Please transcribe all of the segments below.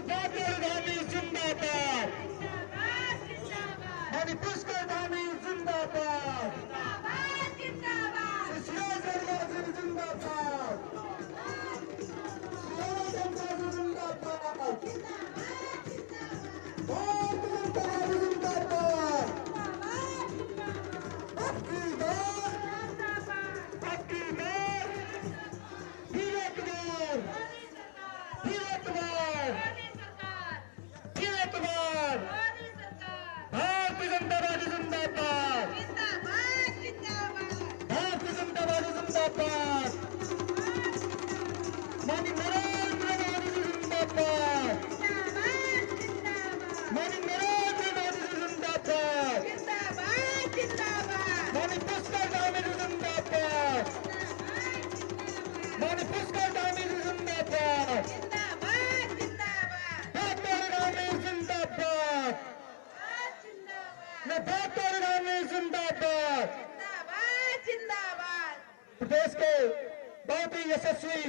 पुष्कर धामी जिंदाबाद, मानी पुष्कर धामी जिंदाबाद, सुरेश गढ़िया जी जिंदाबाद, जनता जिंदाबाद, भारतीय जनता पार्टी जिंदाबाद, आपकी बात, आपकी बात, फिर एक बार, फिर एक बार, फिर एक बार, भारतीय जनता पार्टी जिंदाबाद, भारतीय जनता पार्टी जिंदाबाद, माननीय नरेंद्र मोदी जी जिंदाबाद, माननीय नरेंद्र मोदी जी जिंदाबाद, माननीय पुष्कर धामी जी जिंदाबाद, माननीय पुष्कर धामी जी जिंदाबाद, डॉक्टर धामी जिंदाबाद, डॉक्टर धामी जिंदाबाद। प्रदेश के बहुत ही यशस्वी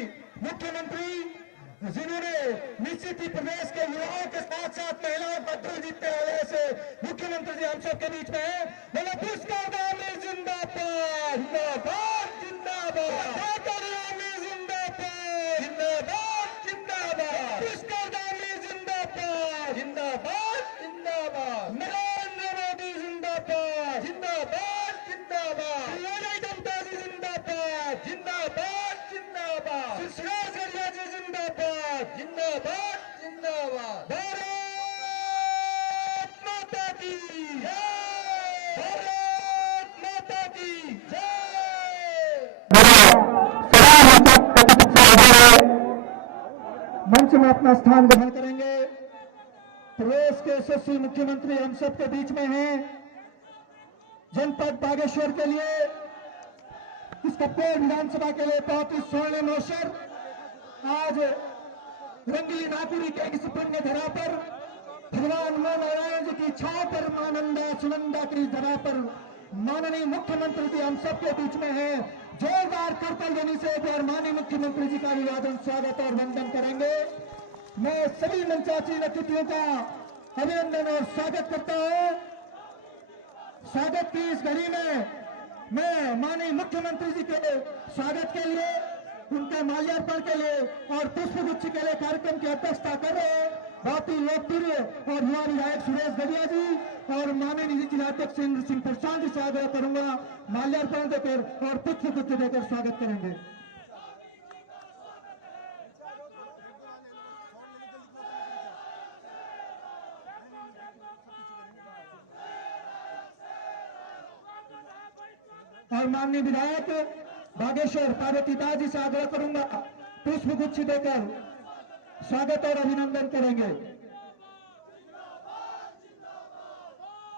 मुख्यमंत्री जिन्होंने निश्चित ही प्रदेश के युवाओं के साथ साथ महिलाओं का दिल जीतने वाले ऐसे मुख्यमंत्री जी हम सबके बीच में है। बोले पुष्कर धामी जिंदाबाद, जिंदाबाद, जिंदाबाद, डॉक्टर धामी जिंदाबाद, जिंदाबाद, जिंदाबाद, पुष्कर धामी जिंदाबाद, जिंदाबाद, जिंदाबाद, नरेंद्र मोदी जिंदाबाद, जिंदाबाद, जिंदाबाद, जनता जी जिंदाबाद, जिंदाबाद, जिंदाबाद, सुरेश गढ़िया जी जिंदाबाद, जिंदाबाद, जिंदाबाद, भारत माता की जय, भारत माता की जय। मंच में अपना स्थान ग्रहण करेंगे। प्रदेश के यशस्वी मुख्यमंत्री हम सबके बीच में हैं। जनपद बागेश्वर के लिए, इस कप्पेड़ विधानसभा के लिए बहुत ही स्वर्णिम अवसर। आज रंगीली नाकुरी के इस पुण्य धरा पर भगवान नारायण जी की इच्छाओं पर मानंदा सुनंदा की धरा पर माननीय मुख्यमंत्री जी हम सबके बीच में हैं। जोरदार करतल ध्वनि से एक बार माननीय मुख्यमंत्री जी का अभिवादन, स्वागत और वंदन करेंगे। मैं सभी मंचासीन अतिथियों का अभिनंदन और स्वागत करता हूं। स्वागत की इस घड़ी में मैं माननीय मुख्यमंत्री जी के स्वागत के लिए, उनके माल्यार्पण के लिए और पुष्पगुच्छ के लिए कार्यक्रम की अध्यक्षता कर रहे हैं बहुत ही लोकप्रिय और युवा विधायक सुरेश गढ़िया जी और माननीय जिलाध्यक्ष इंद्र सिंह प्रसाद जी से आग्रह करूंगा माल्यार्पण देकर और पुष्पगुच्छ देकर स्वागत करेंगे। और माननीय विधायक बागेश्वर पार्वती दास जी से आग्रह करूंगा पुष्पगुच्छ देकर स्वागत और अभिनंदन करेंगे।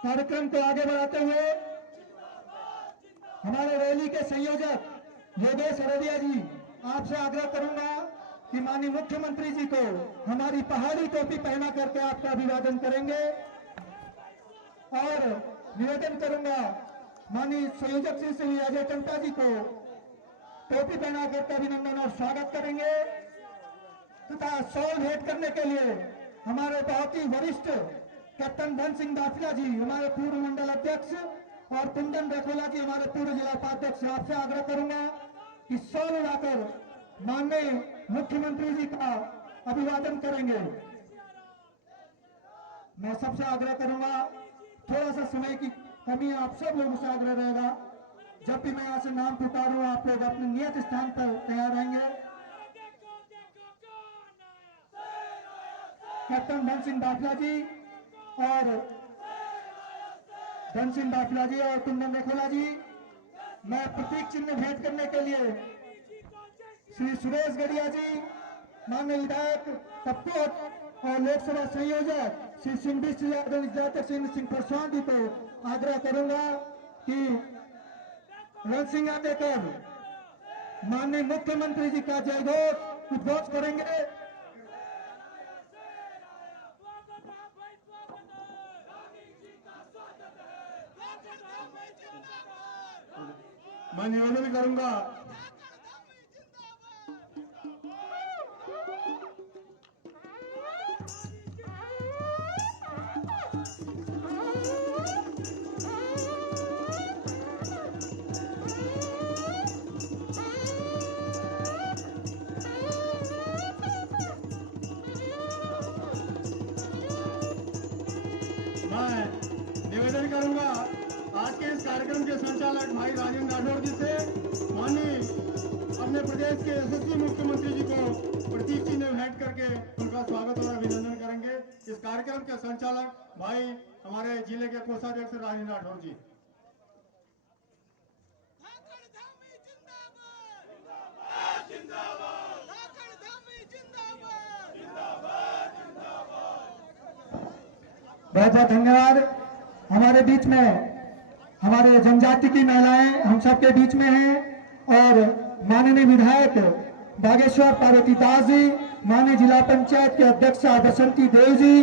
कार्यक्रम को आगे बढ़ाते हुए हमारे रैली के संयोजक योगेश अरोड़िया जी, आपसे आग्रह करूंगा कि माननीय मुख्यमंत्री जी को हमारी पहाड़ी टोपी पहना करके आपका अभिवादन करेंगे और निवेदन करूंगा माननीय संयोजक श्री अजय टंटा जी को टोपी पहना करके अभिनंदन और स्वागत करेंगे तथा शॉल भेंट करने के लिए हमारे बहुत ही वरिष्ठ कैप्टन धन सिंह दाफिया जी, हमारे पूर्व मंडल अध्यक्ष, और कुंदन रेखोला जी, हमारे पूर्व जिला उपाध्यक्ष, आपसे आग्रह करूंगा कि शॉल उड़ाकर माननीय मुख्यमंत्री जी का अभिवादन करेंगे। मैं सबसे आग्रह करूंगा, थोड़ा सा समय की कमी आप सब लोगों से आग्रह रहेगा, जब भी मैं यहाँ से नाम पुकारूं आप लोग अपने नियत स्थान पर तैयार रहेंगे। कैप्टन धन सिंह दाफिया जी और कुंदन रेखोला जी, मैं प्रतीक चिन्ह भेंट करने के लिए श्री सुरेश गढ़िया जी, माननीय विधायक कप्पोट और लोकसभा संयोजक श्री जिलाध्यक्ष सिंह प्रसाद जी को आग्रह करूंगा कि रणसिंगा देकर माननीय मुख्यमंत्री जी का जयघोष उद्घोष करेंगे। मैं निवेदन करूंगा मैं निवेदन करूंगा आज के इस कार्यक्रम के संचालक भाई राजेंद्र राठौर जी से माननीय अपने प्रदेश के यशस्वी मुख्यमंत्री जी को प्रतीक चिन्ह भेंट करके उनका स्वागत और अभिनंदन करेंगे। इस कार्यक्रम के संचालक भाई हमारे जिले के कोषाध्यक्ष राजेंद्र राठौर जी। बहुत बहुत धन्यवाद। हमारे बीच में हमारे जनजाति की महिलाएं हम सबके बीच में हैं और माननीय विधायक बागेश्वर पार्वती दास जी, माननीय जिला पंचायत के अध्यक्ष बसंती देव जी,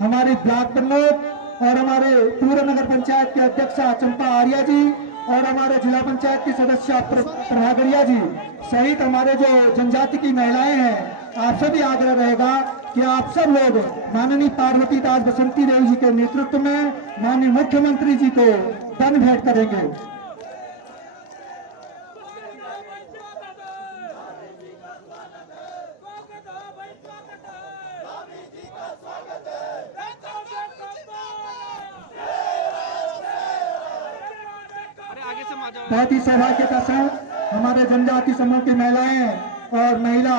हमारी ब्लॉक प्रमुख और हमारे पूर्व नगर पंचायत के अध्यक्ष चंपा आर्या जी और हमारे जिला पंचायत की सदस्य प्रभागरिया जी सहित हमारे जो जनजाति की महिलाएं हैं, आप सभी आग्रह रहेगा कि आप सब लोग माननीय पार्वती दास बसंती देव जी के नेतृत्व में माननीय मुख्यमंत्री जी को धन भेंट करेंगे। बहुत ही सौभाग्य का क्षण हमारे जनजाति समूह की महिलाएं और महिला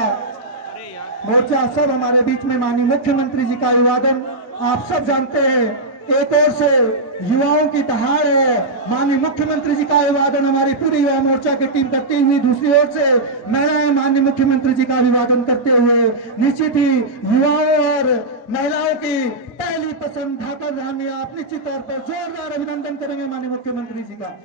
मोर्चा सब हमारे बीच में माननीय मुख्यमंत्री जी का अभिवादन। आप सब जानते हैं एक ओर से युवाओं की दहाड़ है, माननीय मुख्यमंत्री जी का अभिवादन हमारी पूरी युवा मोर्चा की टीम करती हुई, दूसरी ओर से महिलाएं माननीय मुख्यमंत्री जी का अभिवादन करते हुए निश्चित ही युवाओं और महिलाओं की पहली पसंद ढाका धामी आप निश्चित तौर पर जोरदार अभिनंदन करेंगे माननीय मुख्यमंत्री जी का।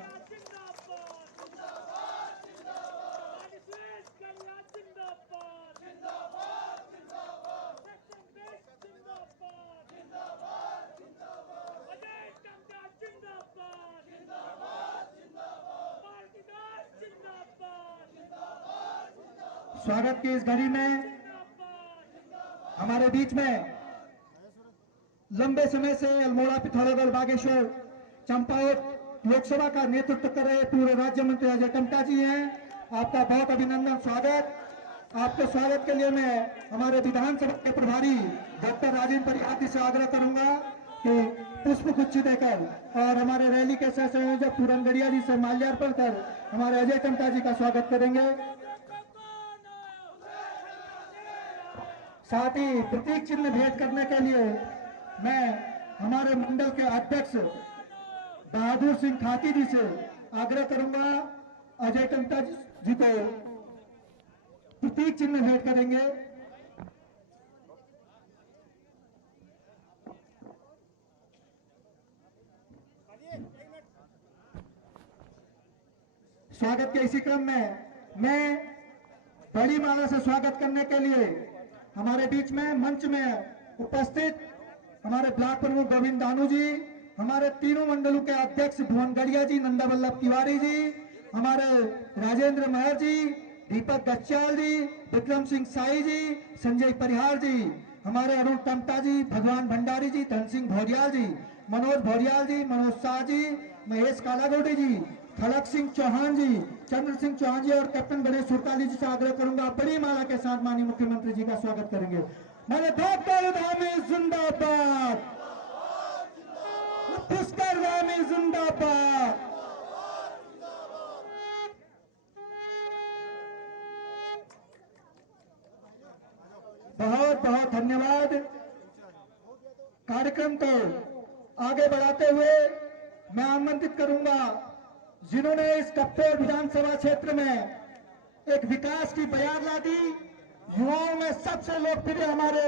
स्वागत की इस घड़ी में हमारे बीच में लंबे समय से अल्मोड़ा पिथौरागढ़ बागेश्वर चंपावत लोकसभा का नेतृत्व कर रहे पूर्व राज्य मंत्री अजय टमटा जी हैं। आपका बहुत अभिनंदन, स्वागत। आपके स्वागत के लिए मैं हमारे विधानसभा के प्रभारी डॉक्टर राजेंद्र परिहार जी से आग्रह करूंगा कि पुष्प गुच्छ देकर और हमारे रैली के सह संयोजक पूरनगढ़िया जी से माल्यार्पण कर हमारे अजय टमटा जी का स्वागत करेंगे। साथ ही प्रतीक चिन्ह भेंट करने के लिए मैं हमारे मंडल के अध्यक्ष बहादुर सिंह खाती जी से आग्रह करूंगा, अजय टमटा जी को प्रतीक चिन्ह भेंट करेंगे। स्वागत के इसी क्रम में मैं बड़ी माला से स्वागत करने के लिए हमारे बीच में मंच में उपस्थित हमारे ब्लॉक प्रमुख गोविंद दानू जी, हमारे तीनों मंडलों के अध्यक्ष भुवन गढ़िया जी, नंदा वल्लभ तिवारी जी, हमारे राजेंद्र महर जी, दीपक गच्छाल जी, विक्रम सिंह साई जी, संजय परिहार जी, हमारे अरुण टमटा जी, भगवान भंडारी जी, धन सिंह भोरियाल जी, मनोज भोरियाल जी, मनोज शाह जी, महेश कालागोडी जी, खड़क सिंह चौहान जी, चंद्र सिंह चौहान जी और कैप्टन गणेश सुरकाली जी से आग्रह करूंगा बड़ी माला के साथ माननीय मुख्यमंत्री जी का स्वागत करेंगे। मैंने डॉक्टर धामी जिंदाबाद, पुष्कर धामी जिंदाबाद। बहुत बहुत धन्यवाद। कार्यक्रम को आगे बढ़ाते हुए मैं आमंत्रित करूंगा जिन्होंने इस कप्पेर विधानसभा क्षेत्र में एक विकास की बयार ला दी, युवाओं में सबसे लोकप्रिय हमारे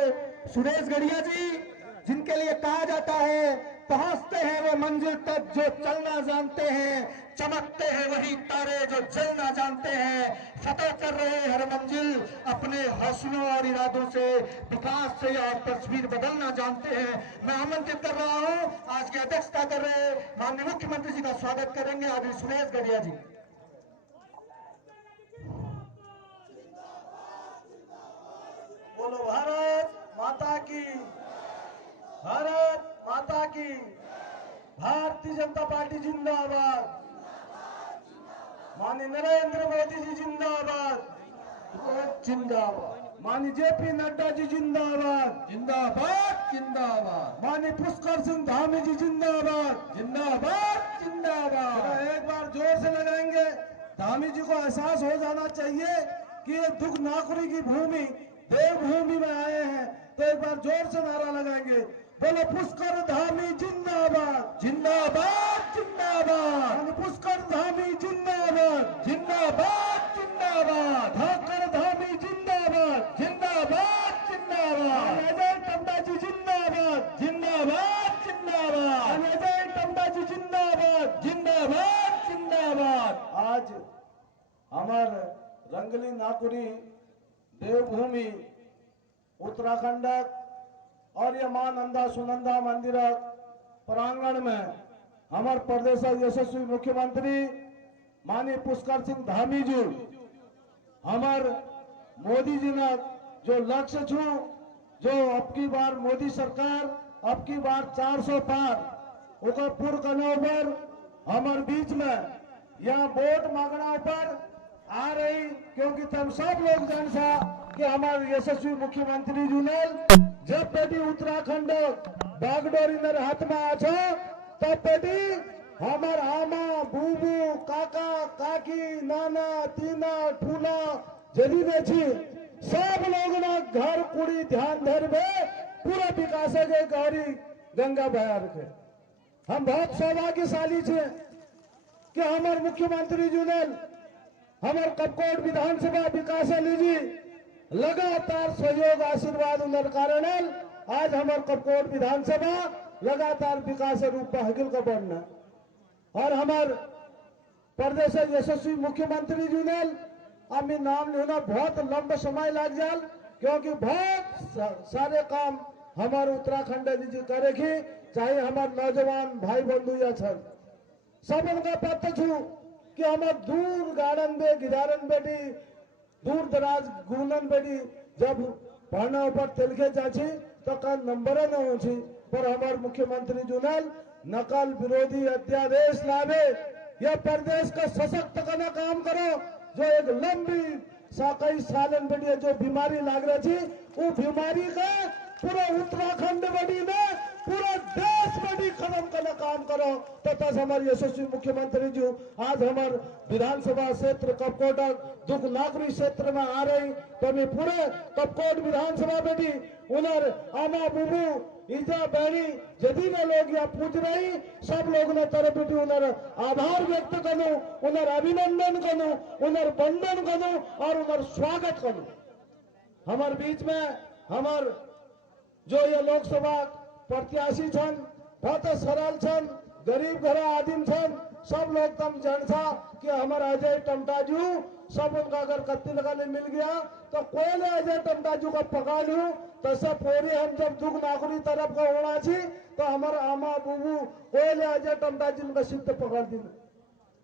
सुरेश गढ़िया जी, जिनके लिए कहा जाता है पहुंचते हैं वो मंजिल तक जो चलना जानते हैं, चमकते हैं वही तारे जो जलना जानते हैं, फतह कर रहे हर मंजिल अपने हौसलों और इरादों से, विकास से और तस्वीर बदलना जानते हैं। मैं आमंत्रित कर रहा हूं, आज की अध्यक्षता कर रहे माननीय मुख्यमंत्री जी का स्वागत करेंगे आदरणीय सुरेश गढ़िया जी। बोलो भारत माता की, भारत माता की, भारतीय जनता पार्टी जिंदाबाद, माननीय नरेंद्र मोदी जी जिंदाबाद, जिंदाबाद, माननीय जेपी नड्डा जी जिंदाबाद, जिंदाबाद जिंदाबाद। माननीय पुष्कर सिंह धामी जी जिंदाबाद जिंदाबाद जिंदाबाद। एक बार जोर से लगाएंगे। धामी जी को एहसास हो जाना चाहिए कि ये दुख नाकुरी की भूमि देवभूमि में आए हैं, तो एक बार जोर से नारा लगाएंगे। बोलो पुष्कर धामी जिंदाबाद जिंदाबाद जिंदाबाद। पुष्कर धामी जिंदाबाद जिंदाबाद जिंदाबाद। ठाकर धामी जिंदाबाद जिंदाबाद जिंदाबाद। अजय टंडा जी जिंदाबाद जिंदाबाद जिंदाबाद। अजय टंडा जी जिंदाबाद जिंदाबाद जिंदाबाद। आज हमार रंगली नाकुरी देवभूमि उत्तराखंड और ये मां नंदा सुनंदा मंदिर प्रांगण में हमारे प्रदेश यशस्वी मुख्यमंत्री माननीय पुष्कर सिंह धामी जी हमार मोदी जी ने जो लक्ष्य छू जो अब की बार मोदी सरकार अब की बार 400 पार ओका पूर्ण करने पर हमारे बीच में यहाँ वोट मांगना पर आ रही, क्योंकि तुम सब लोग जान सा कि हमारे यशस्वी मुख्यमंत्री जी ने जब बेटी उत्तराखंड बागडोरी मेरे हाथ में आ तब बेटी हमार आमा बूबू काका काकी नाना तीना ठूला जदी में छी सब लोग ना घर कुड़ी ध्यान धरबे पूरा विकास के गौरी गंगा बहार के हम बहुत सौभाग्यशाली छे कि हमारे मुख्यमंत्री जी ने हमारे कपकोट विधानसभा विकास लीजिए लगातार सहयोग आशीर्वाद उनर कारण आज हमारे कपकोट विधानसभा लगातार विकास रूप में हगिल का बढ़ना और हमारे प्रदेश यशस्वी मुख्यमंत्री जी ने अभी नाम लेना बहुत लंबा समय लग जाए, क्योंकि बहुत सारे काम हमारे उत्तराखंड जी करेगी, चाहे हमारे नौजवान भाई बंधु या छन सब उनका पता छू कि हमारे दूर गार्डन में गिदारन बेटी दूर दराज गुनन बेटी जब पढ़ना ऊपर तिलके जाची तो का नंबर न हो पर हमारे मुख्यमंत्री जुनल नकल विरोधी अध्यादेश लावे यह प्रदेश का सशक्त करना काम करो। जो एक लंबी कई सालन बेटी जो बीमारी लाग रही थी वो बीमारी का पूरा उत्तराखंड बड़ी में पूरा देश बड़ी खत्म करना काम करो। तथा हमारे यशस्वी मुख्यमंत्री जी आज हमारे विधानसभा क्षेत्र कपकोट दुख नागरी क्षेत्र में आ रही तो मैं पूरे कपकोट विधानसभा बेटी उनर आमा बुबू इजा बहनी जदी ने लोग यहाँ पूछ रही सब लोग ने तरफ बेटी उनर आभार व्यक्त करूं उनर अभिनंदन करूं उनर वंदन करूं और उनर स्वागत करूं। हमारे बीच में हमार जो ये लोकसभा प्रत्याशी छन बहुत सरल छन गरीब घर आदिम छन सब लोग तम जानसा कि हमारा अजय टमटाजू सब उनका अगर कत्ती लगाने मिल गया तो कोई अजय टमटाजू का पका लू तो सब पूरी हम जब दुख नागुरी तरफ का होना छी तो हमारा आमा बुबू कोई अजय टमटाजू का सिद्ध पकड़ दी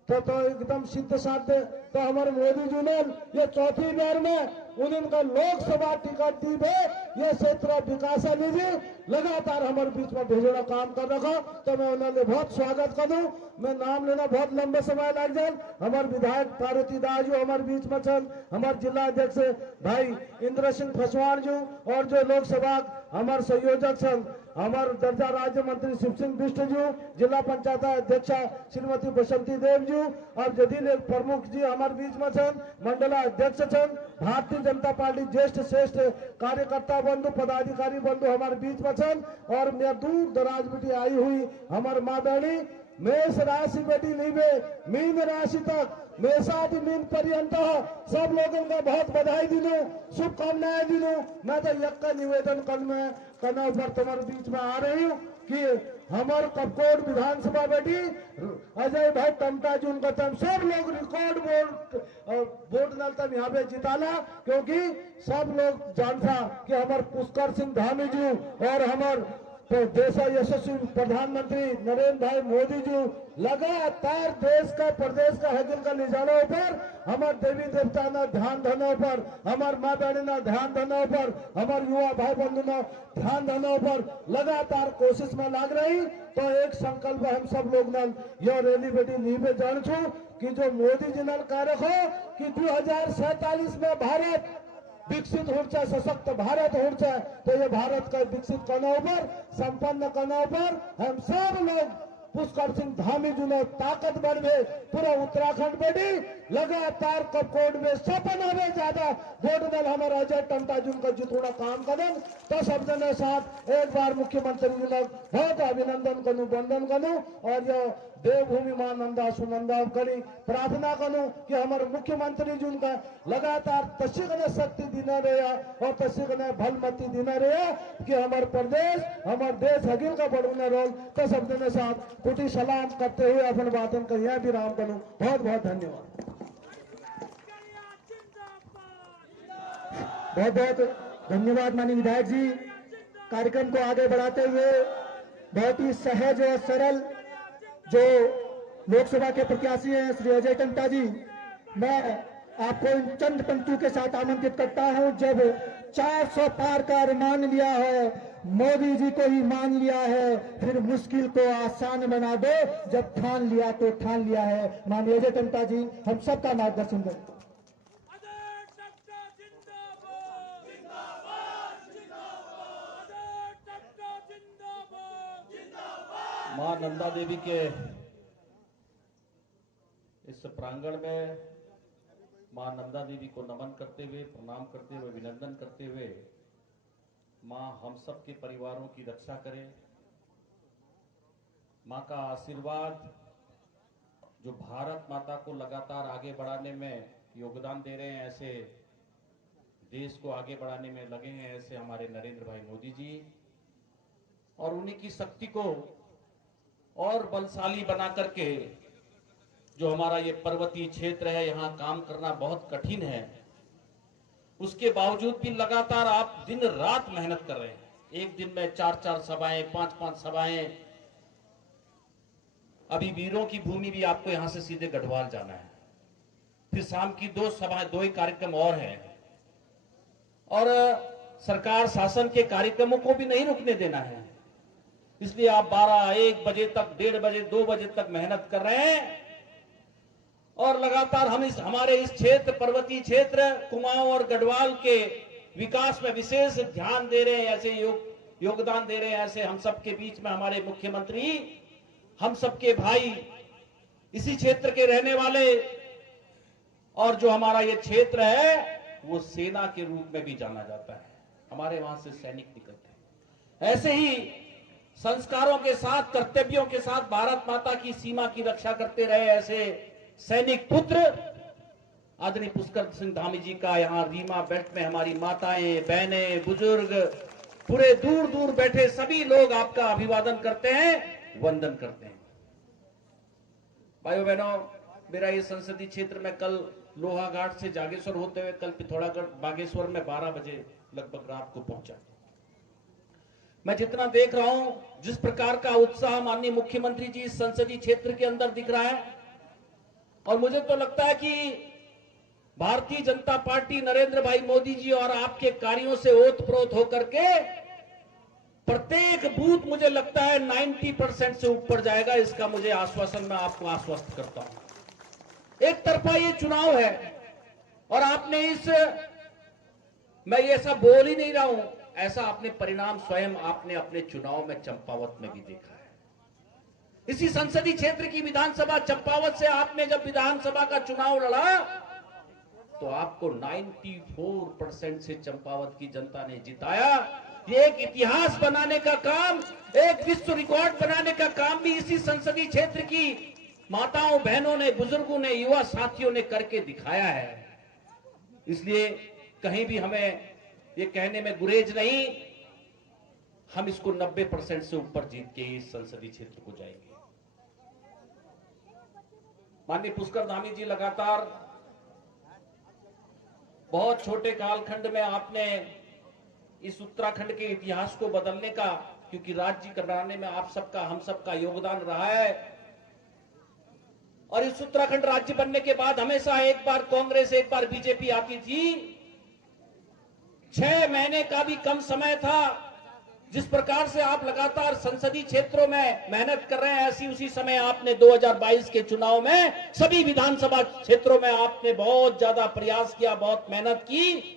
तो एकदम सिद्ध साध्य तो हमारे मोदी जी ने ये चौथी बार में उनका लोकसभा टिकट दी है ये क्षेत्र विकास लीजिए लगातार हमारे बीच में भेजना काम कर रखा तो मैं उन्होंने बहुत स्वागत करूं। मैं नाम लेना बहुत लंबे समय लग जाए। हमारे विधायक पार्वती दास जी हमारे बीच में छन हमारे जिला अध्यक्ष भाई इंद्र सिंह फसवाण जी और जो लोकसभा हमारे संयोजक छन हमारे दर्जा राज्य मंत्री शिव सिंह बिष्ट जी जिला पंचायत अध्यक्षा श्रीमती बसंती देव जी और जदीद प्रमुख जी हमारे बीच में छन मंडला अध्यक्ष छन भारतीय जनता पार्टी ज्येष्ठ श्रेष्ठ कार्यकर्ता बंधु पदाधिकारी बंधु हमारे बीच में छन और मैं दूर दराज बेटी आई हुई हमारे माँ बहनी मेष राशि बेटी लीबे मीन राशि तक मेषादि मीन पर्यंत सब लोगों का बहुत बधाई दिनू शुभकामनाएं दिनू। मैं तो यक का निवेदन कल में करना पर तुम्हारे बीच में आ रही हूँ कि हमारे कपकोट विधानसभा बेटी अजय भाई टमटाजू उनका तम सब लोग रिकॉर्ड वोट नलतम यहाँ पे जिताला, क्योंकि सब लोग जानता कि हमारे पुष्कर सिंह धामी जी और हमारे तो देश यशस्वी प्रधानमंत्री नरेंद्र भाई मोदी जी लगातार देश का प्रदेश का हगिल का ले जाने पर हमारे देवी देवता ना ध्यान देने पर हमारे माँ बहनी ना ध्यान देने पर हमारे युवा भाई बंधु ना ध्यान देने पर लगातार कोशिश में लग रही। तो एक संकल्प हम सब लोग न यह रैली बेटी लीबे जान छू कि जो मोदी जी ने कह रखो कि 2047 में भारत विकसित होऊचा सशक्त भारत होऊचा तो ये भारत का विकसित करना ऊपर संपन्न करना ऊपर हम सब लोग पुष्कर सिंह धामी जी ने ताकत बढ़े पूरा उत्तराखंड में भी लगातार कपकोट में सपन हमें ज्यादा वोट दल हमारा अजय टंटा जी का जितना काम करें तो सब जने साथ एक बार मुख्यमंत्री जी लोग बहुत अभिनंदन करूं वंदन करूं और जो देवभूमि मां नंदा सुनंदा करी प्रार्थना करूं कि हमारे मुख्यमंत्री जी उनका लगातार तस्वीर शक्ति देना रहा और तस्वीर भलमती देना रहा कि हमारे प्रदेश हमारे देश हगिल का बढ़ोना रोल तो सब जने साथ कुटी सलाम करते हुए अपन बातन का यह विराम करूं बहुत बहुत धन्यवाद बहुत बहुत धन्यवाद माननीय विधायक जी। कार्यक्रम को आगे बढ़ाते हुए बहुत ही सहज और सरल जो लोकसभा के प्रत्याशी हैं श्री अजय टंटा जी, मैं आपको इन चंद पंक्तियों के साथ आमंत्रित करता हूं। जब 400 पार का अरमान लिया है, मोदी जी को ही मान लिया है, फिर मुश्किल को आसान बना दो, जब ठान लिया तो ठान लिया है। माननीय अजय टंटा जी हम सबका मार्गदर्शन करें। मां नंदा देवी के इस प्रांगण में मां नंदा देवी को नमन करते हुए, प्रणाम करते हुए, अभिनंदन करते हुए मां हम सब के परिवारों की रक्षा करे। मां का आशीर्वाद जो भारत माता को लगातार आगे बढ़ाने में योगदान दे रहे हैं, ऐसे देश को आगे बढ़ाने में लगे हैं, ऐसे हमारे नरेंद्र भाई मोदी जी, और उन्हीं की शक्ति को और बलशाली बना करके जो हमारा ये पर्वतीय क्षेत्र है, यहाँ काम करना बहुत कठिन है, उसके बावजूद भी लगातार आप दिन रात मेहनत कर रहे हैं। एक दिन में 4-4 सभाएं, 5-5 सभाएं। अभी वीरों की भूमि भी आपको यहां से सीधे गढ़वाल जाना है, फिर शाम की 2 सभाएं, 2 ही कार्यक्रम और हैं, और सरकार शासन के कार्यक्रमों को भी नहीं रुकने देना है। इसलिए आप 12-1 बजे तक, 1:30 बजे, 2 बजे तक मेहनत कर रहे हैं, और लगातार हम हमारे इस क्षेत्र, पर्वतीय क्षेत्र कुमाऊं और गढ़वाल के विकास में विशेष ध्यान दे रहे हैं, ऐसे योगदान दे रहे हैं। ऐसे हम सबके बीच में हमारे मुख्यमंत्री, हम सबके भाई, इसी क्षेत्र के रहने वाले, और जो हमारा ये क्षेत्र है वो सेना के रूप में भी जाना जाता है, हमारे वहां से सैनिक निकलते हैं। ऐसे ही संस्कारों के साथ, कर्तव्यों के साथ भारत माता की सीमा की रक्षा करते रहे ऐसे सैनिक पुत्र आदरणीय पुष्कर सिंह धामी जी का यहाँ रीमा बेल्ट में हमारी माताएं, बहनें, बुजुर्ग, पूरे दूर दूर बैठे सभी लोग आपका अभिवादन करते हैं, वंदन करते हैं। भाइयों बहनों, मेरा ये संसदीय क्षेत्र में कल लोहाघाट से जागेश्वर होते हुए कल पिथौरागढ़ बागेश्वर में 12 बजे लगभग रात को पहुंचा। मैं जितना देख रहा हूं, जिस प्रकार का उत्साह माननीय मुख्यमंत्री जी इस संसदीय क्षेत्र के अंदर दिख रहा है, और मुझे तो लगता है कि भारतीय जनता पार्टी, नरेंद्र भाई मोदी जी और आपके कार्यों से ओतप्रोत होकर के प्रत्येक बूथ मुझे लगता है 90% से ऊपर जाएगा। इसका मुझे आश्वासन, मैं आपको आश्वस्त करता हूं। एक तरफा ये चुनाव है, और आपने मैं ये ऐसा बोल ही नहीं रहा हूं, ऐसा आपने परिणाम स्वयं आपने अपने चुनाव में चंपावत में भी देखा है। इसी संसदीय क्षेत्र की विधानसभा चंपावत से आपने जब विधानसभा का चुनाव लड़ा तो आपको 94% से चंपावत की जनता ने जिताया। ये एक इतिहास बनाने का काम, एक विश्व रिकॉर्ड बनाने का काम भी इसी संसदीय क्षेत्र की माताओं, बहनों ने, बुजुर्गों ने, युवा साथियों ने करके दिखाया है। इसलिए कहीं भी हमें ये कहने में गुरेज नहीं, हम इसको 90% से ऊपर जीत के इस संसदीय क्षेत्र को जाएंगे। माननीय पुष्कर धामी जी, लगातार बहुत छोटे कालखंड में आपने इस उत्तराखंड के इतिहास को बदलने का, क्योंकि राज्य बनाने में आप सबका, हम सबका योगदान रहा है, और इस उत्तराखंड राज्य बनने के बाद हमेशा एक बार कांग्रेस, एक बार बीजेपी आती थी। 6 महीने का भी कम समय था। जिस प्रकार से आप लगातार संसदीय क्षेत्रों में मेहनत कर रहे हैं, ऐसी उसी समय आपने 2022 के चुनाव में सभी विधानसभा क्षेत्रों में आपने बहुत ज्यादा प्रयास किया, बहुत मेहनत की,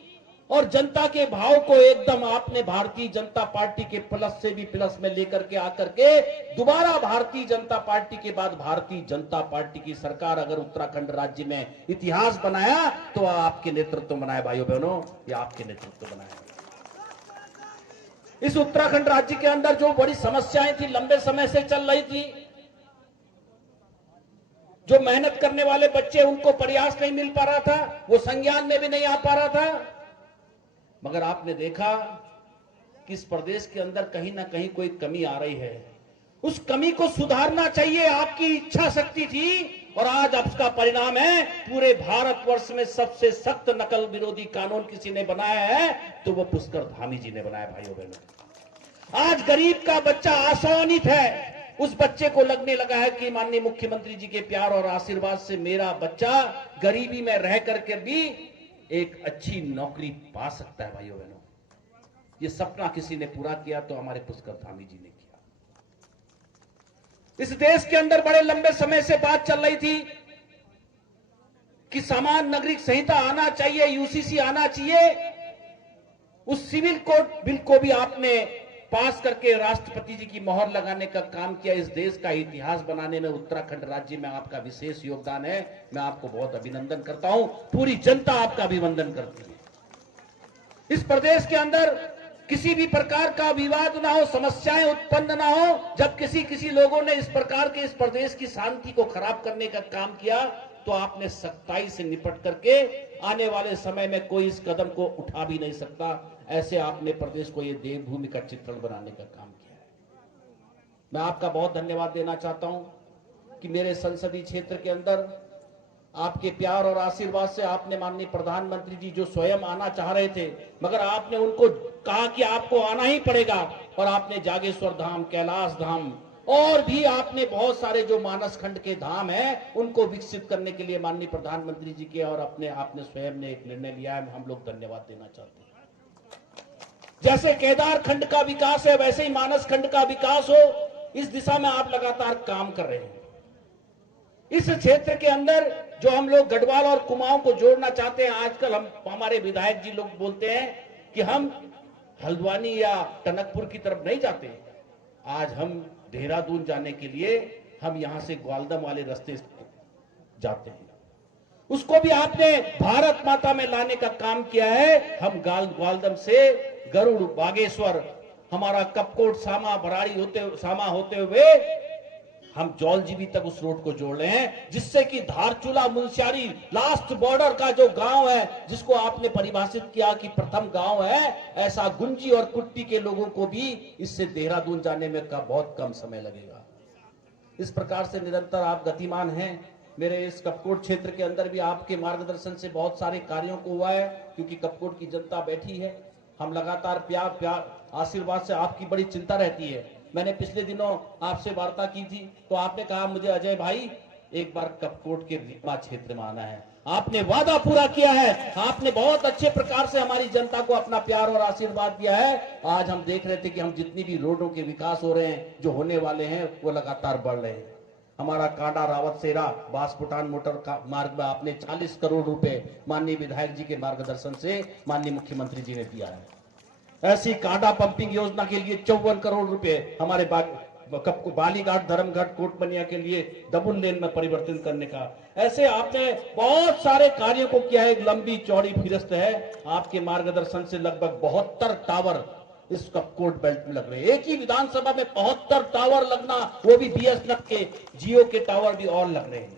और जनता के भाव को एकदम आपने भारतीय जनता पार्टी के प्लस से भी प्लस में लेकर के आकर के दोबारा भारतीय जनता पार्टी के बाद भारतीय जनता पार्टी की सरकार अगर उत्तराखंड राज्य में इतिहास बनाया तो आपके नेतृत्व बनाए भाइयों बहनों, ये आपके नेतृत्व बनाया। इस उत्तराखंड राज्य के अंदर जो बड़ी समस्याएं थी, लंबे समय से चल रही थी, जो मेहनत करने वाले बच्चे उनको प्रयास नहीं मिल पा रहा था, वो संज्ञान में भी नहीं आ पा रहा था, मगर आपने देखा कि इस प्रदेश के अंदर कहीं ना कहीं कोई कमी आ रही है। उस कमी को सुधारना चाहिए, आपकी इच्छा शक्ति थी और आज उसका परिणाम है। पूरे भारतवर्ष में सबसे सख्त नकल विरोधी कानून किसी ने बनाया है तो वो पुष्कर धामी जी ने बनाया। भाइयों बहनों, आज गरीब का बच्चा आशान्वित है, उस बच्चे को लगने लगा है कि माननीय मुख्यमंत्री जी के प्यार और आशीर्वाद से मेरा बच्चा गरीबी में रह करके भी एक अच्छी नौकरी पा सकता है। भाइयों बहनों, ये सपना किसी ने पूरा किया तो हमारे पुष्कर धामी जी ने किया। इस देश के अंदर बड़े लंबे समय से बात चल रही थी कि समान नागरिक संहिता आना चाहिए, यूसीसी आना चाहिए। उस सिविल कोड बिल को भी आपने पास करके राष्ट्रपति जी की मोहर लगाने का काम किया। इस देश का इतिहास बनाने में उत्तराखंड राज्य में आपका विशेष योगदान है। मैं आपको बहुत अभिनंदन करता हूं, पूरी जनता आपका अभिनंदन करती है। इस प्रदेश के अंदर किसी भी प्रकार का विवाद ना हो, समस्याएं उत्पन्न ना हो। जब किसी लोगों ने इस प्रकार के इस प्रदेश की शांति को खराब करने का काम किया तो आपने सख्ताई से निपट करके आने वाले समय में कोई इस कदम को उठा भी नहीं सकता, ऐसे आपने प्रदेश को ये देवभूमि का चित्रण बनाने का काम किया है। मैं आपका बहुत धन्यवाद देना चाहता हूं कि मेरे संसदीय क्षेत्र के अंदर आपके प्यार और आशीर्वाद से आपने माननीय प्रधानमंत्री जी जो स्वयं आना चाह रहे थे, मगर आपने उनको कहा कि आपको आना ही पड़ेगा और आपने जागेश्वर धाम, कैलाश धाम और भी आपने बहुत सारे जो मानस खंड के धाम हैं उनको विकसित करने के लिए माननीय प्रधानमंत्री जी के और आपने स्वयं ने एक निर्णय लिया है। हम लोग धन्यवाद देना चाहते हैं। जैसे केदार खंड का विकास है वैसे ही मानस खंड का विकास हो, इस दिशा में आप लगातार काम कर रहे हैं। इस क्षेत्र के अंदर जो हम लोग गढ़वाल और कुमाऊं को जोड़ना चाहते हैं, आजकल हमारे विधायक जी लोग बोलते हैं कि हम हल्द्वानी या टनकपुर की तरफ नहीं जाते, आज हम देहरादून जाने के लिए हम यहां से ग्वालदम वाले रास्ते जाते हैं। उसको भी आपने भारत माता में लाने का काम किया है। हम ग्वालदम से गरुड़, बागेश्वर, हमारा कपकोट, सामा, बराड़ी सामा होते हुए हम जौलजीबी तक उस रोड को जोड़ रहे हैं, जिससे कि धारचूला, मुंशियारी लास्ट बॉर्डर का जो गांव है जिसको आपने परिभाषित किया कि प्रथम गांव है, ऐसा गुंजी और कुट्टी के लोगों को भी इससे देहरादून जाने में का बहुत कम समय लगेगा। इस प्रकार से निरंतर आप गतिमान हैं। मेरे इस कपकोट क्षेत्र के अंदर भी आपके मार्गदर्शन से बहुत सारे कार्यों को हुआ है, क्योंकि कपकोट की जनता बैठी है। हम लगातार प्यार आशीर्वाद से आपकी बड़ी चिंता रहती है। मैंने पिछले दिनों आपसे वार्ता की थी तो आपने कहा मुझे अजय भाई एक बार कपकोट के रीवा क्षेत्र में आना है। आपने वादा पूरा किया है, आपने बहुत अच्छे प्रकार से हमारी जनता को अपना प्यार और आशीर्वाद दिया है। आज हम देख रहे थे कि हम जितनी भी रोडों के विकास हो रहे हैं, जो होने वाले हैं, वो लगातार बढ़ रहे हैं। हमारा कांडा रावत सेरा बासपुटान मोटर का मार्ग में आपने 40 करोड़ रुपए माननीय विधायक जी के मार्गदर्शन से माननीय मुख्यमंत्री जी ने दिया है। ऐसी कांडा पंपिंग योजना के लिए 54 करोड़ रुपए हमारे बालीघाट, धर्मघाट, कोटमनिया के लिए डबल लेन में परिवर्तन करने का, ऐसे आपने बहुत सारे कार्यों को किया है। एक लंबी चौड़ी फिरस्त है। आपके मार्गदर्शन से लगभग 72 टावर इस कपकोट बेल्ट में लग रहे हैं। एक ही विधानसभा में 72 टावर लगना, वो भी बीएसएनएल के, जियो के टावर भी और लग रहे हैं।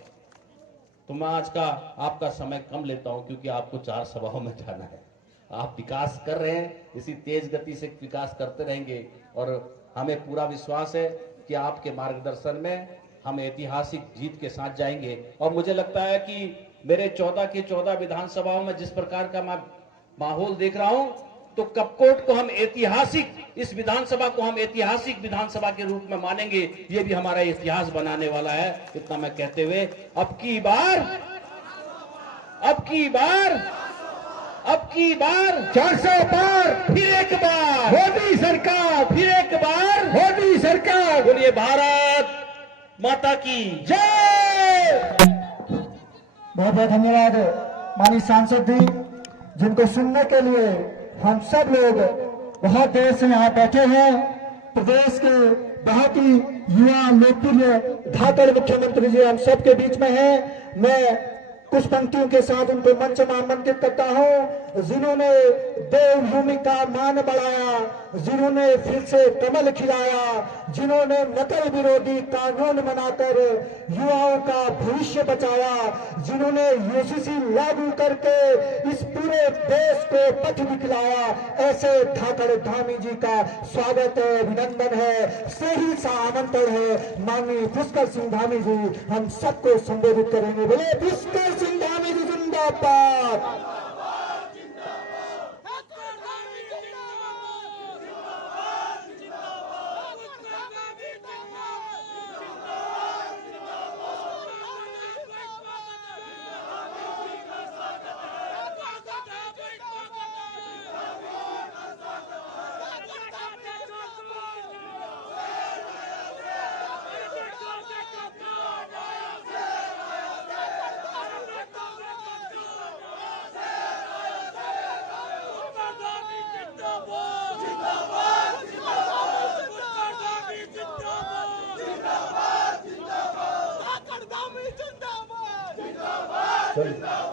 तो मैं आज का आपका समय कम लेता हूं क्योंकि आपको 4 सभाओं में जाना है। आप विकास कर रहे हैं, इसी तेज गति से विकास करते रहेंगे और हमें पूरा विश्वास है कि आपके मार्गदर्शन में हम ऐतिहासिक जीत के साथ जाएंगे। और मुझे लगता है कि मेरे 14 के 14 विधानसभाओं में जिस प्रकार का मैं माहौल देख रहा हूं, तो कपकोट को हम ऐतिहासिक, इस विधानसभा को हम ऐतिहासिक विधानसभा के रूप में मानेंगे। ये भी हमारा इतिहास बनाने वाला है। इतना मैं कहते हुए अब की बार 400 पार, फिर एक बार मोदी सरकार, फिर एक बार मोदी सरकार। बोलिए भारत माता की जय। बहुत बहुत धन्यवाद माननीय सांसद जी। जिनको सुनने के लिए हम सब लोग बहुत देर से यहाँ बैठे हैं। प्रदेश के बहुत ही युवा लोकप्रिय धाकड़ मुख्यमंत्री जी हम सबके बीच में हैं। मैं कुछ पंक्तियों के साथ उनको मंच में आमंत्रित करता हूं, जिन्होंने देवभूमि का मान बढ़ाया, जिन्होंने फिर से कमल खिलाया, जिन्होंने नकल विरोधी कानून बनाकर युवाओं का भविष्य बचाया, जिन्होंने यूसीसी लागू करके इस पूरे देश को पथ दिखलाया, ऐसे धाकड़ धामी जी का स्वागत है, अभिनंदन है, सही सा आमंत्रण है। माननीय पुष्कर सिंह धामी जी हम सबको संबोधित करेंगे। बोले पुष्कर सिंह धामी जी जिंदाबाद।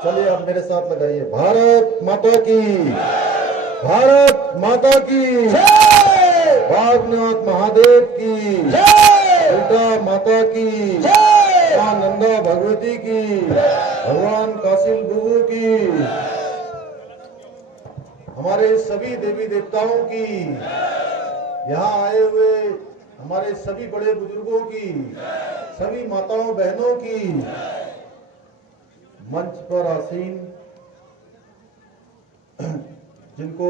चलिए आप मेरे साथ लगाइए। भारत माता की, भारत माता की, भागनाथ महादेव की, उल्टा माता की, मां नंदा भगवती की, भगवान कासिल गुरु की, हमारे सभी देवी देवताओं की, यहाँ आए हुए हमारे सभी बड़े बुजुर्गों की, सभी माताओं बहनों की, मंच पर आसीन जिनको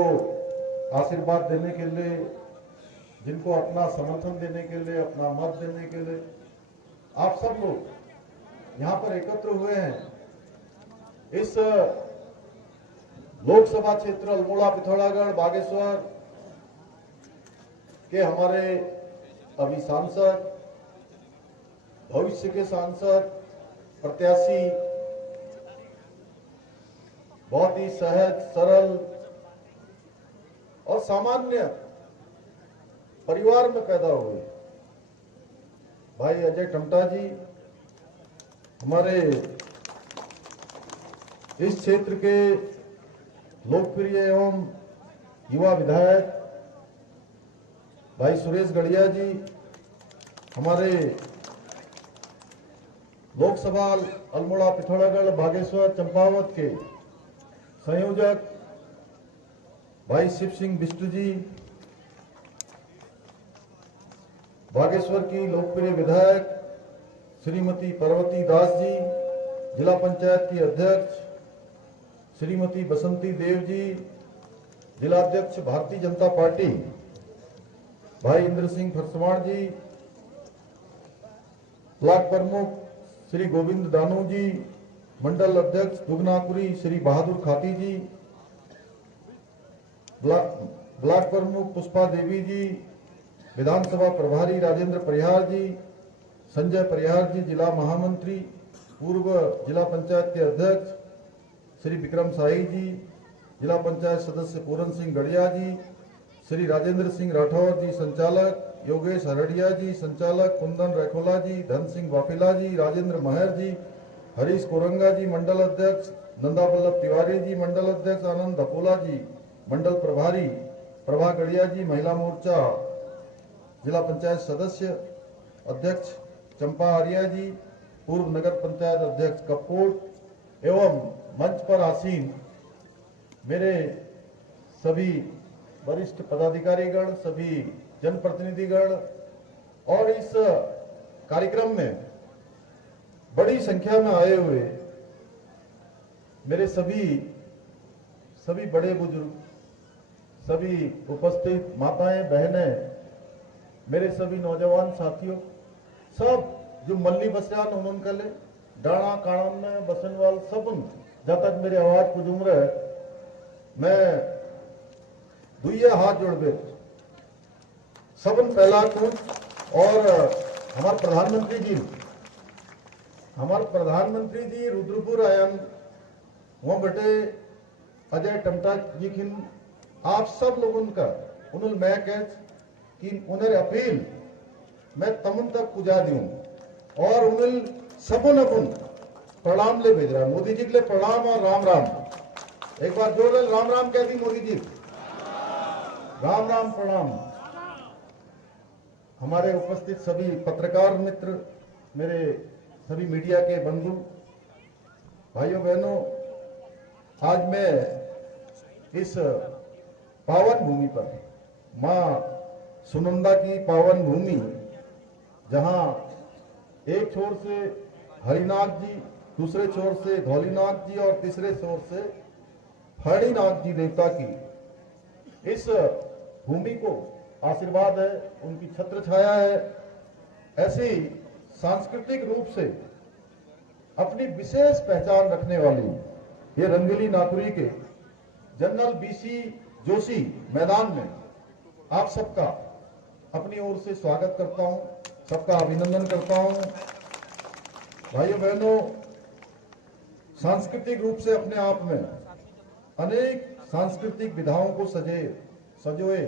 आशीर्वाद देने के लिए, जिनको अपना समर्थन देने के लिए, अपना मत देने के लिए आप सब लोग यहाँ पर एकत्र हुए हैं। इस लोकसभा क्षेत्र अल्मोड़ा पिथौरागढ़ बागेश्वर के हमारे अभी सांसद, भविष्य के सांसद, प्रत्याशी बहुत ही सहज, सरल और सामान्य परिवार में पैदा हुए भाई अजय टमटा जी हमारे इस क्षेत्र के लोकप्रिय एवं युवा विधायक, भाई सुरेश गढ़िया जी हमारे लोकसभा अल्मोड़ा पिथौरागढ़ बागेश्वर चंपावत के संयोजक, भाई शिव सिंह बिष्ट जी, बागेश्वर की लोकप्रिय विधायक श्रीमती पार्वती दास जी, जिला पंचायत की अध्यक्ष श्रीमती बसंती देव जी, जिला अध्यक्ष भारतीय जनता पार्टी भाई इंद्र सिंह फरसवाण जी, ब्लॉक प्रमुख श्री गोविंद दानू जी, मंडल अध्यक्ष दुगनापुरी श्री बहादुर खाती जी, ब्लॉक प्रमुख पुष्पा देवी जी, विधानसभा प्रभारी राजेंद्र परिहार जी, संजय परिहार जी, जिला महामंत्री, पूर्व जिला पंचायत के अध्यक्ष श्री विक्रम साही जी, जिला पंचायत सदस्य पूरन सिंह गढ़िया जी, श्री राजेंद्र सिंह राठौर जी संचालक, योगेश हरड़िया जी संचालक, कुंदन रैखोला जी, धन सिंह वाफिला जी, राजेंद्र महर जी, हरीश कोरंगा जी मंडल अध्यक्ष, नंदा वल्लभ तिवारी जी मंडल अध्यक्ष, आनंद धपोला जी मंडल प्रभारी, प्रभा गढ़िया जी महिला मोर्चा जिला पंचायत सदस्य अध्यक्ष, चंपा आर्या जी पूर्व नगर पंचायत अध्यक्ष कपकोट एवं मंच पर आसीन मेरे सभी वरिष्ठ पदाधिकारीगण, सभी जनप्रतिनिधिगण और इस कार्यक्रम में बड़ी संख्या में आए हुए मेरे सभी बड़े बुजुर्ग, सभी उपस्थित माताएं बहनें, मेरे सभी नौजवान साथियों, सब जो मल्ली बसियान उन्होंने कले डाणा काणन बसनवाल सबन जब तक मेरी आवाज पुजुम रहे मैं दुइये हाथ जोड़ बे सबन पहला कूद और हमारे प्रधानमंत्री जी रुद्रपुर आयन वहां बेटे अजय टमटा जी खिन आप सब लोगों का उन्होंने मैं कह कि उन्हें अपील मैं तमुन तक पुजा दूं और उन्हें सबुन अपन प्रणाम ले भेज रहा मोदी जी के लिए प्रणाम और राम राम। एक बार जोर राम राम कह दी मोदी जी, राम राम प्रणाम। हमारे उपस्थित सभी पत्रकार मित्र, मेरे सभी मीडिया के बंधु, भाइयों बहनों, आज मैं इस पावन भूमि पर, मां सुनंदा की पावन भूमि, जहां एक छोर से हरिनाथ जी, दूसरे छोर से धौलीनाथ जी और तीसरे छोर से फणिनाथ जी देवता की इस भूमि को आशीर्वाद है, उनकी छत्र छाया है। ऐसी सांस्कृतिक रूप से अपनी विशेष पहचान रखने वाली ये रंगीली नाकुरी के जनरल बीसी जोशी मैदान में आप सबका अपनी ओर से स्वागत करता हूं, सबका अभिनंदन करता हूं। भाइयों बहनों, सांस्कृतिक रूप से अपने आप में अनेक सांस्कृतिक विधाओं को सजोए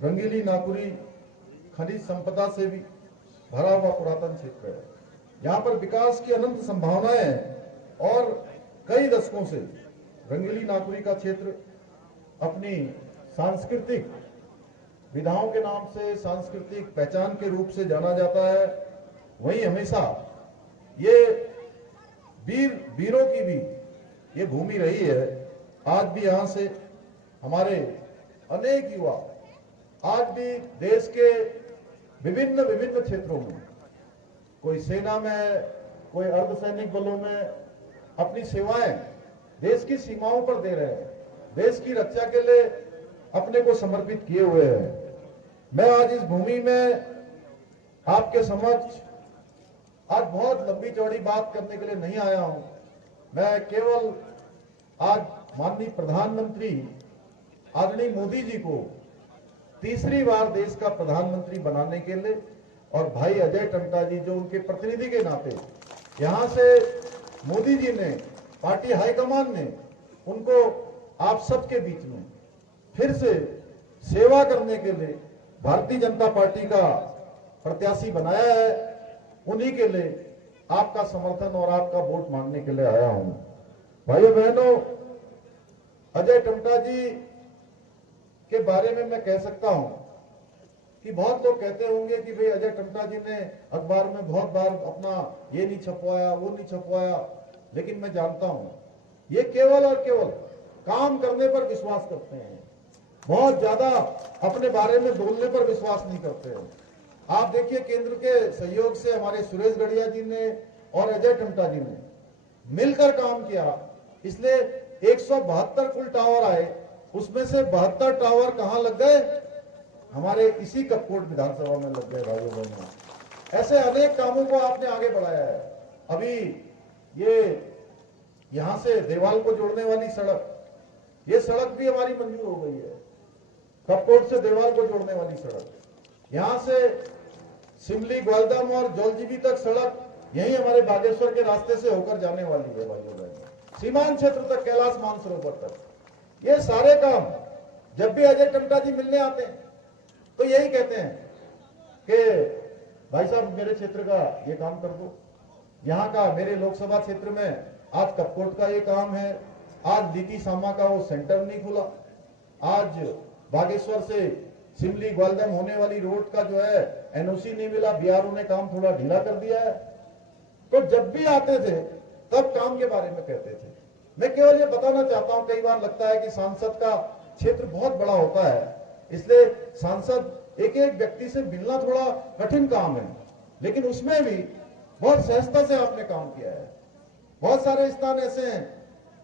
रंगीली नाकुरी खनिज संपदा से भी भरा हुआ पुरातन क्षेत्र है। यहाँ पर विकास की अनंत संभावनाएं हैं और कई दशकों से रंगीली नाकुरी का क्षेत्र अपनी सांस्कृतिक विधाओं के नाम से, सांस्कृतिक पहचान के रूप से जाना जाता है। वहीं हमेशा ये वीरों की भी ये भूमि रही है। आज भी यहाँ से हमारे अनेक युवा आज भी देश के विभिन्न क्षेत्रों में, कोई सेना में, कोई अर्धसैनिक बलों में अपनी सेवाएं देश की सीमाओं पर दे रहे हैं, देश की रक्षा के लिए अपने को समर्पित किए हुए हैं। मैं आज इस भूमि में आपके समक्ष आज बहुत लंबी चौड़ी बात करने के लिए नहीं आया हूं। मैं केवल आज माननीय प्रधानमंत्री आदरणीय मोदी जी को तीसरी बार देश का प्रधानमंत्री बनाने के लिए और भाई अजय टमटा जी जो उनके प्रतिनिधि के नाते यहां से मोदी जी ने, पार्टी हाईकमान ने उनको आप सबके बीच में फिर से सेवा करने के लिए भारतीय जनता पार्टी का प्रत्याशी बनाया है। उन्हीं के लिए आपका समर्थन और आपका वोट मांगने के लिए आया हूं। भाइयों बहनों, अजय टमटा जी के बारे में मैं कह सकता हूं कि बहुत लोग कहते होंगे कि भाई अजय टमटा जी ने अखबार में बहुत बार अपना ये नहीं छपवाया, वो नहीं छपवाया, लेकिन मैं जानता हूं ये केवल और केवल काम करने पर विश्वास करते हैं, बहुत ज्यादा अपने बारे में बोलने पर विश्वास नहीं करते हैं। आप देखिए, केंद्र के सहयोग से हमारे सुरेश गढ़िया जी ने और अजय टमटा जी ने मिलकर काम किया, इसलिए 172 कुल टावर आए, उसमें से 72 टावर कहां लग गए? हमारे इसी कपकोट विधानसभा में लग गए। भाइयों बहनों, ऐसे अनेक कामों को आपने आगे बढ़ाया है। अभी ये यहां से देवाल को जोड़ने वाली सड़क, ये सड़क भी हमारी मंजूर हो गई है। कपकोट से देवाल को जोड़ने वाली सड़क, यहां से सिमली, ग्वालदम और जौलजीबी तक सड़क यही हमारे बागेश्वर के रास्ते से होकर जाने वाली है। भाइयों बहनों, सीमांत क्षेत्र तक, कैलाश मानसरोवर तक, ये सारे काम जब भी अजय टमटा जी मिलने आते हैं तो यही कहते हैं कि भाई साहब मेरे क्षेत्र का ये काम कर दो, यहाँ का मेरे लोकसभा क्षेत्र में आज कपकोट का ये काम है, आज लीटी सामा का वो सेंटर नहीं खुला, आज बागेश्वर से सिमली ग्वालदम होने वाली रोड का जो है एनओसी नहीं मिला, बीआरओ ने काम थोड़ा ढीला कर दिया है। तो जब भी आते थे तब काम के बारे में कहते थे। मैं केवल ये बताना चाहता हूं, कई बार लगता है कि सांसद का क्षेत्र बहुत बड़ा होता है, इसलिए सांसद एक एक व्यक्ति से मिलना थोड़ा कठिन काम है, लेकिन उसमें भी बहुत सहजता से आपने काम किया है। बहुत सारे स्थान ऐसे हैं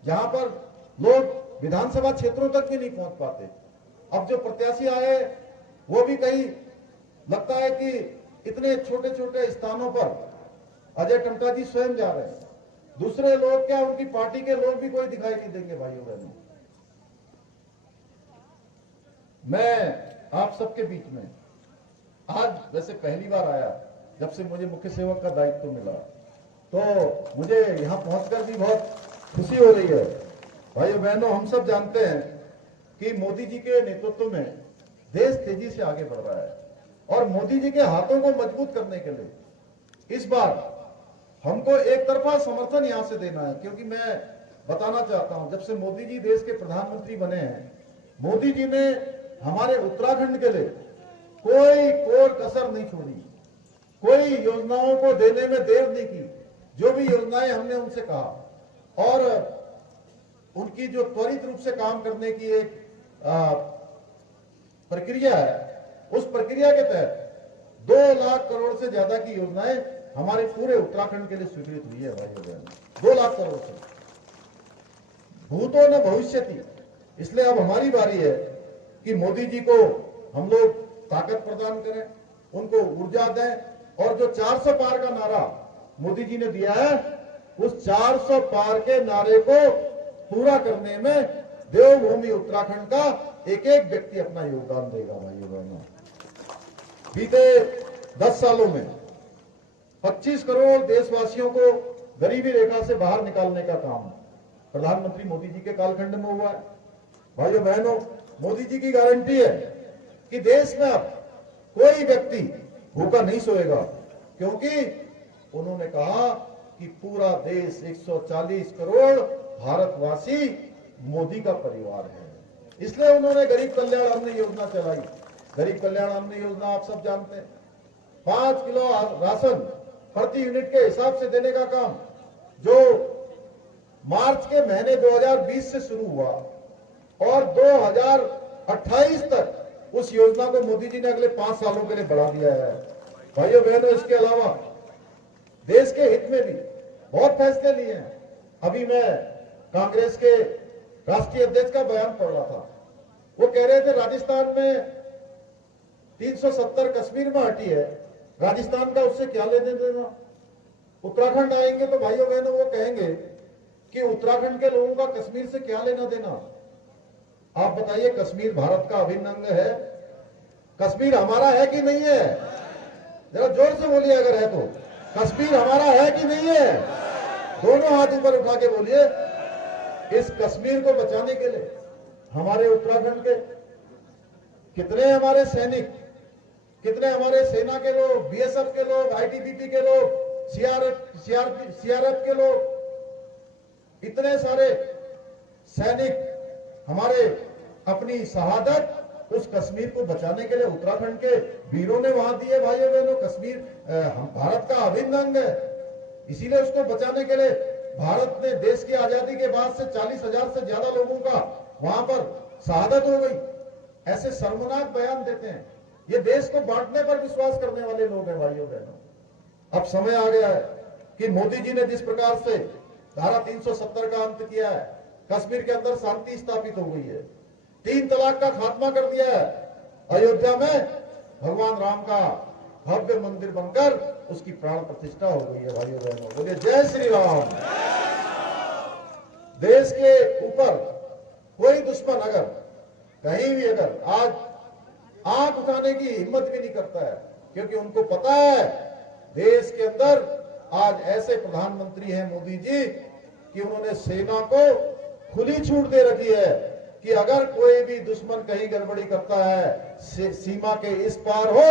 जहां पर लोग विधानसभा क्षेत्रों तक भी नहीं पहुंच पाते। अब जो प्रत्याशी आए वो भी कई लगता है कि इतने छोटे छोटे स्थानों पर अजय टमटा जी स्वयं जा रहे हैं, दूसरे लोग क्या, उनकी पार्टी के लोग भी कोई दिखाई नहीं देंगे। भाइयों बहनों, मैं आप सबके बीच में आज वैसे पहली बार आया, जब से मुझे मुख्य सेवक का दायित्व मिला, तो मुझे यहां पहुंचकर भी बहुत खुशी हो रही है। भाइयों बहनों, हम सब जानते हैं कि मोदी जी के नेतृत्व में देश तेजी से आगे बढ़ रहा है और मोदी जी के हाथों को मजबूत करने के लिए इस बार हमको एक तरफा समर्थन यहां से देना है, क्योंकि मैं बताना चाहता हूं, जब से मोदी जी देश के प्रधानमंत्री बने हैं, मोदी जी ने हमारे उत्तराखंड के लिए कोई कोर कसर नहीं छोड़ी, कोई योजनाओं को देने में देर नहीं की। जो भी योजनाएं हमने उनसे कहा और उनकी जो त्वरित रूप से काम करने की एक प्रक्रिया है, उस प्रक्रिया के तहत 2 लाख करोड़ से ज्यादा की योजनाएं हमारे पूरे उत्तराखंड के लिए स्वीकृत हुई है भाइयों बहनों। 2 लाख करोड़ से भूतो न भविष्यति। इसलिए अब हमारी बारी है कि मोदी जी को हम लोग ताकत प्रदान करें, उनको ऊर्जा दें और जो 400 पार का नारा मोदी जी ने दिया है, उस 400 पार के नारे को पूरा करने में देवभूमि उत्तराखंड का एक एक व्यक्ति अपना योगदान देगा भाइयों बहनों। बीते 10 सालों में 25 करोड़ देशवासियों को गरीबी रेखा से बाहर निकालने का काम प्रधानमंत्री मोदी जी के कालखंड में हुआ है। भाइयों बहनों, मोदी जी की गारंटी है कि देश में अब कोई व्यक्ति भूखा नहीं सोएगा, क्योंकि उन्होंने कहा कि पूरा देश 140 करोड़ भारतवासी मोदी का परिवार है। इसलिए उन्होंने गरीब कल्याण अन्न योजना चलाई। गरीब कल्याण अन्न योजना आप सब जानते हैं, 5 किलो राशन प्रति यूनिट के हिसाब से देने का काम जो मार्च के महीने 2020 से शुरू हुआ और 2028 तक उस योजना को मोदी जी ने अगले 5 सालों के लिए बढ़ा दिया है। भाइयों बहनों, इसके अलावा देश के हित में भी बहुत फैसले लिए हैं। अभी मैं कांग्रेस के राष्ट्रीय अध्यक्ष का बयान पढ़ रहा था। वो कह रहे थे राजस्थान में 370 कश्मीर में हटी है, राजस्थान का उससे क्या लेने देना। उत्तराखंड आएंगे तो भाइयों बहनों वो कहेंगे कि उत्तराखंड के लोगों का कश्मीर से क्या लेना देना। आप बताइए, कश्मीर भारत का अभिन्न अंग है, कश्मीर हमारा है कि नहीं है? जरा जोर से बोलिए अगर है तो। कश्मीर हमारा है कि नहीं है? दोनों हाथ ऊपर उठा के बोलिए। इस कश्मीर को बचाने के लिए हमारे उत्तराखंड के कितने हमारे सैनिक, कितने हमारे सेना के लोग, बीएसएफ के लोग, आईटीबीपी के लोग, सीआरएफ के लोग, इतने सारे सैनिक हमारे अपनी शहादत उस कश्मीर को बचाने के लिए उत्तराखंड के वीरों ने वहां दी है। भाइयों बहनों, कश्मीर भारत का अभिन्न अंग है, इसीलिए उसको बचाने के लिए भारत ने देश की आजादी के बाद से 40,000 से ज्यादा लोगों का वहां पर शहादत हो गई। ऐसे शर्मनाक बयान देते हैं। ये देश को बांटने पर विश्वास करने वाले लोग हैं। भाइयों बहनों, अब समय आ गया है कि मोदी जी ने जिस प्रकार से धारा 370 का अंत किया है, कश्मीर के अंदर शांति स्थापित हो गई है, 3 तलाक का खात्मा कर दिया है, अयोध्या में भगवान राम का भव्य मंदिर बनकर उसकी प्राण प्रतिष्ठा हो गई है। भाइयों बहनों, बोलिए जय श्री राम। देश के ऊपर कोई दुश्मन अगर कहीं भी अगर आज आंख उठाने की हिम्मत भी नहीं करता है, क्योंकि उनको पता है देश के अंदर आज ऐसे प्रधानमंत्री हैं मोदी जी कि उन्होंने सेना को खुली छूट दे रखी है कि अगर कोई भी दुश्मन कहीं गड़बड़ी करता है, सीमा के इस पार हो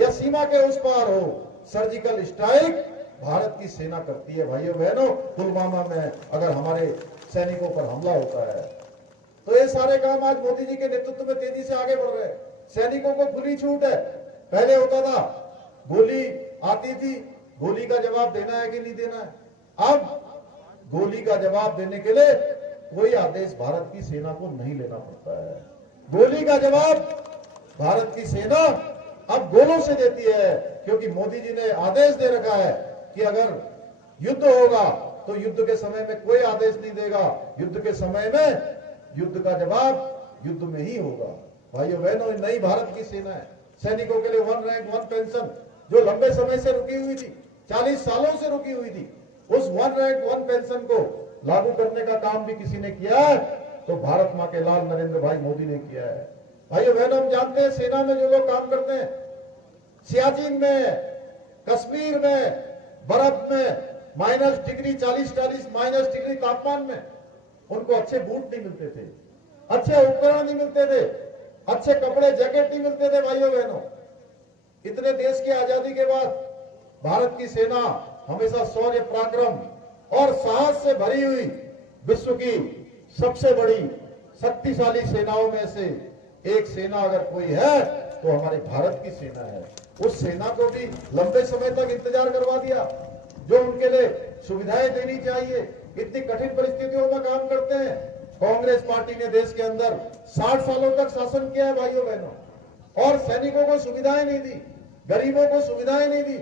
या सीमा के उस पार हो, सर्जिकल स्ट्राइक भारत की सेना करती है। भाइयों बहनों, पुलवामा में अगर हमारे सैनिकों पर हमला होता है तो ये सारे काम आज मोदी जी के नेतृत्व में तेजी से आगे बढ़ रहे हैं। सैनिकों को खुली छूट है। पहले होता था गोली आती थी, गोली का जवाब देना है कि नहीं देना है। अब गोली का जवाब देने के लिए कोई आदेश भारत की सेना को नहीं लेना पड़ता है। गोली का जवाब भारत की सेना अब गोलों से देती है, क्योंकि मोदी जी ने आदेश दे रखा है कि अगर युद्ध होगा तो युद्ध के समय में कोई आदेश नहीं देगा, युद्ध के समय में युद्ध का जवाब युद्ध में ही होगा। भाइयों बहनों, नई भारत की सेना है। सैनिकों के लिए 1 रैंक 1 पेंशन जो लंबे समय से रुकी हुई थी, 40 सालों से रुकी हुई थी, उस 1 रैंक 1 पेंशन को लागू करने का काम भी किसी ने किया है तो भारत मां के लाल नरेंद्र भाई मोदी ने किया है। भाइयों बहनों, हम जानते हैं सेना में जो लोग काम करते हैं, सियाचिन में, कश्मीर में, बर्फ में -40 -40 -40 तापमान में उनको अच्छे बूट नहीं मिलते थे, अच्छे उपकरण नहीं मिलते थे, अच्छे कपड़े जैकेट नहीं मिलते थे। भाइयों बहनों, इतने देश की आजादी के बाद भारत की सेना हमेशा शौर्य पराक्रम और साहस से भरी हुई विश्व की सबसे बड़ी शक्तिशाली सेनाओं में से एक सेना अगर कोई है तो हमारे भारत की सेना है। उस सेना को भी लंबे समय तक इंतजार करवा दिया, जो उनके लिए सुविधाएं देनी चाहिए। इतनी कठिन परिस्थितियों में काम करते हैं। कांग्रेस पार्टी ने देश के अंदर 60 सालों तक शासन किया है भाइयों बहनों, और सैनिकों को सुविधाएं नहीं दी, गरीबों को सुविधाएं नहीं दी।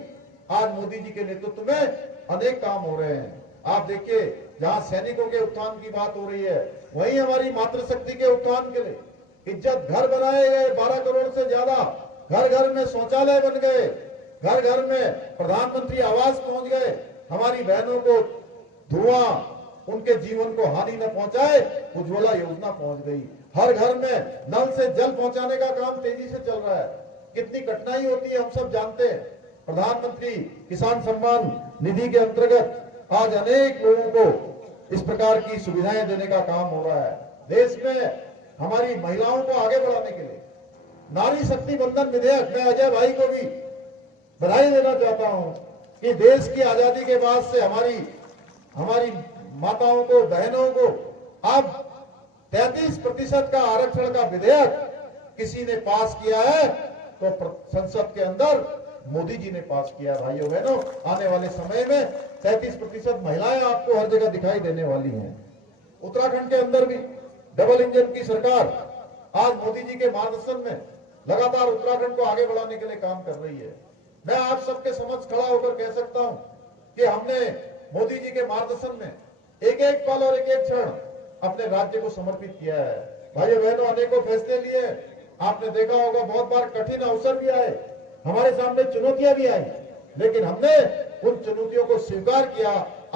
आज मोदी जी के नेतृत्व में अनेक काम हो रहे हैं। आप देखिए, जहां सैनिकों के उत्थान की बात हो रही है, वहीं हमारी मातृशक्ति के उत्थान के लिए इज्जत घर बनाए गए। 12 करोड़ से ज्यादा घर घर में शौचालय बन गए, घर घर में प्रधानमंत्री आवास पहुंच गए। हमारी बहनों को धुआं उनके जीवन को हानि न पहुंचाए, उज्ज्वला योजना पहुंच गई। हर घर में नल से जल पहुंचाने का काम तेजी से चल रहा है। कितनी कठिनाई होती है हम सब जानते हैं। प्रधानमंत्री किसान सम्मान निधि के अंतर्गत आज अनेक लोगों को इस प्रकार की सुविधाएं देने का काम हो रहा है। देश में हमारी महिलाओं को आगे बढ़ाने के लिए नारी शक्ति बंधन विधेयक, मैं अजय भाई को भी बधाई देना चाहता हूं कि देश की आजादी के बाद से हमारी माताओं को, बहनों को अब 33% का आरक्षण का विधेयक किसी ने पास किया है तो संसद के अंदर मोदी जी ने पास किया। भाइयों बहनों, आने वाले समय में 33% महिलाएं आपको हर जगह दिखाई देने वाली हैं। उत्तराखंड के अंदर भी डबल इंजन की सरकार आज मोदी जी के मार्गदर्शन में लगातार उत्तराखंड को आगे बढ़ाने के लिए काम कर रही है। मैं आप सबके समक्ष खड़ा होकर कह सकता हूं कि हमने मोदी जी के मार्गदर्शन में एक एक पल और एक एक क्षण अपने राज्य को समर्पित किया है। भाइयों बहनों, अनेकों फैसले लिए। आपने देखा होगा बहुत बार कठिन अवसर भी आए, हमारे सामने चुनौतियां भी आई, लेकिन हमने उन चुनौतियों को स्वीकार किया।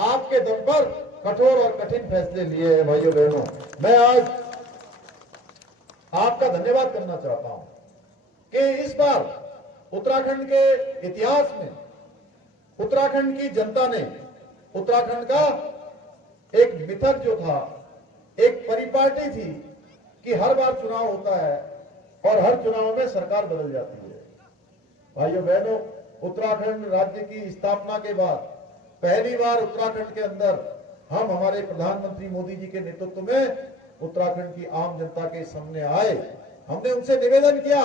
आपके दम पर कठोर और कठिन फैसले लिए हैं। भाइयों बहनों, मैं आज आपका धन्यवाद करना चाहता हूं कि इस बार उत्तराखंड के इतिहास में उत्तराखंड की जनता ने उत्तराखंड का एक मिथक जो था, एक परिपाटी थी कि हर बार चुनाव होता है और हर चुनाव में सरकार बदल जाती है। भाइयों बहनों, उत्तराखंड राज्य की स्थापना के बाद पहली बार उत्तराखंड के अंदर हम हमारे प्रधानमंत्री मोदी जी के नेतृत्व में उत्तराखंड की आम जनता के सामने आए। हमने उनसे निवेदन किया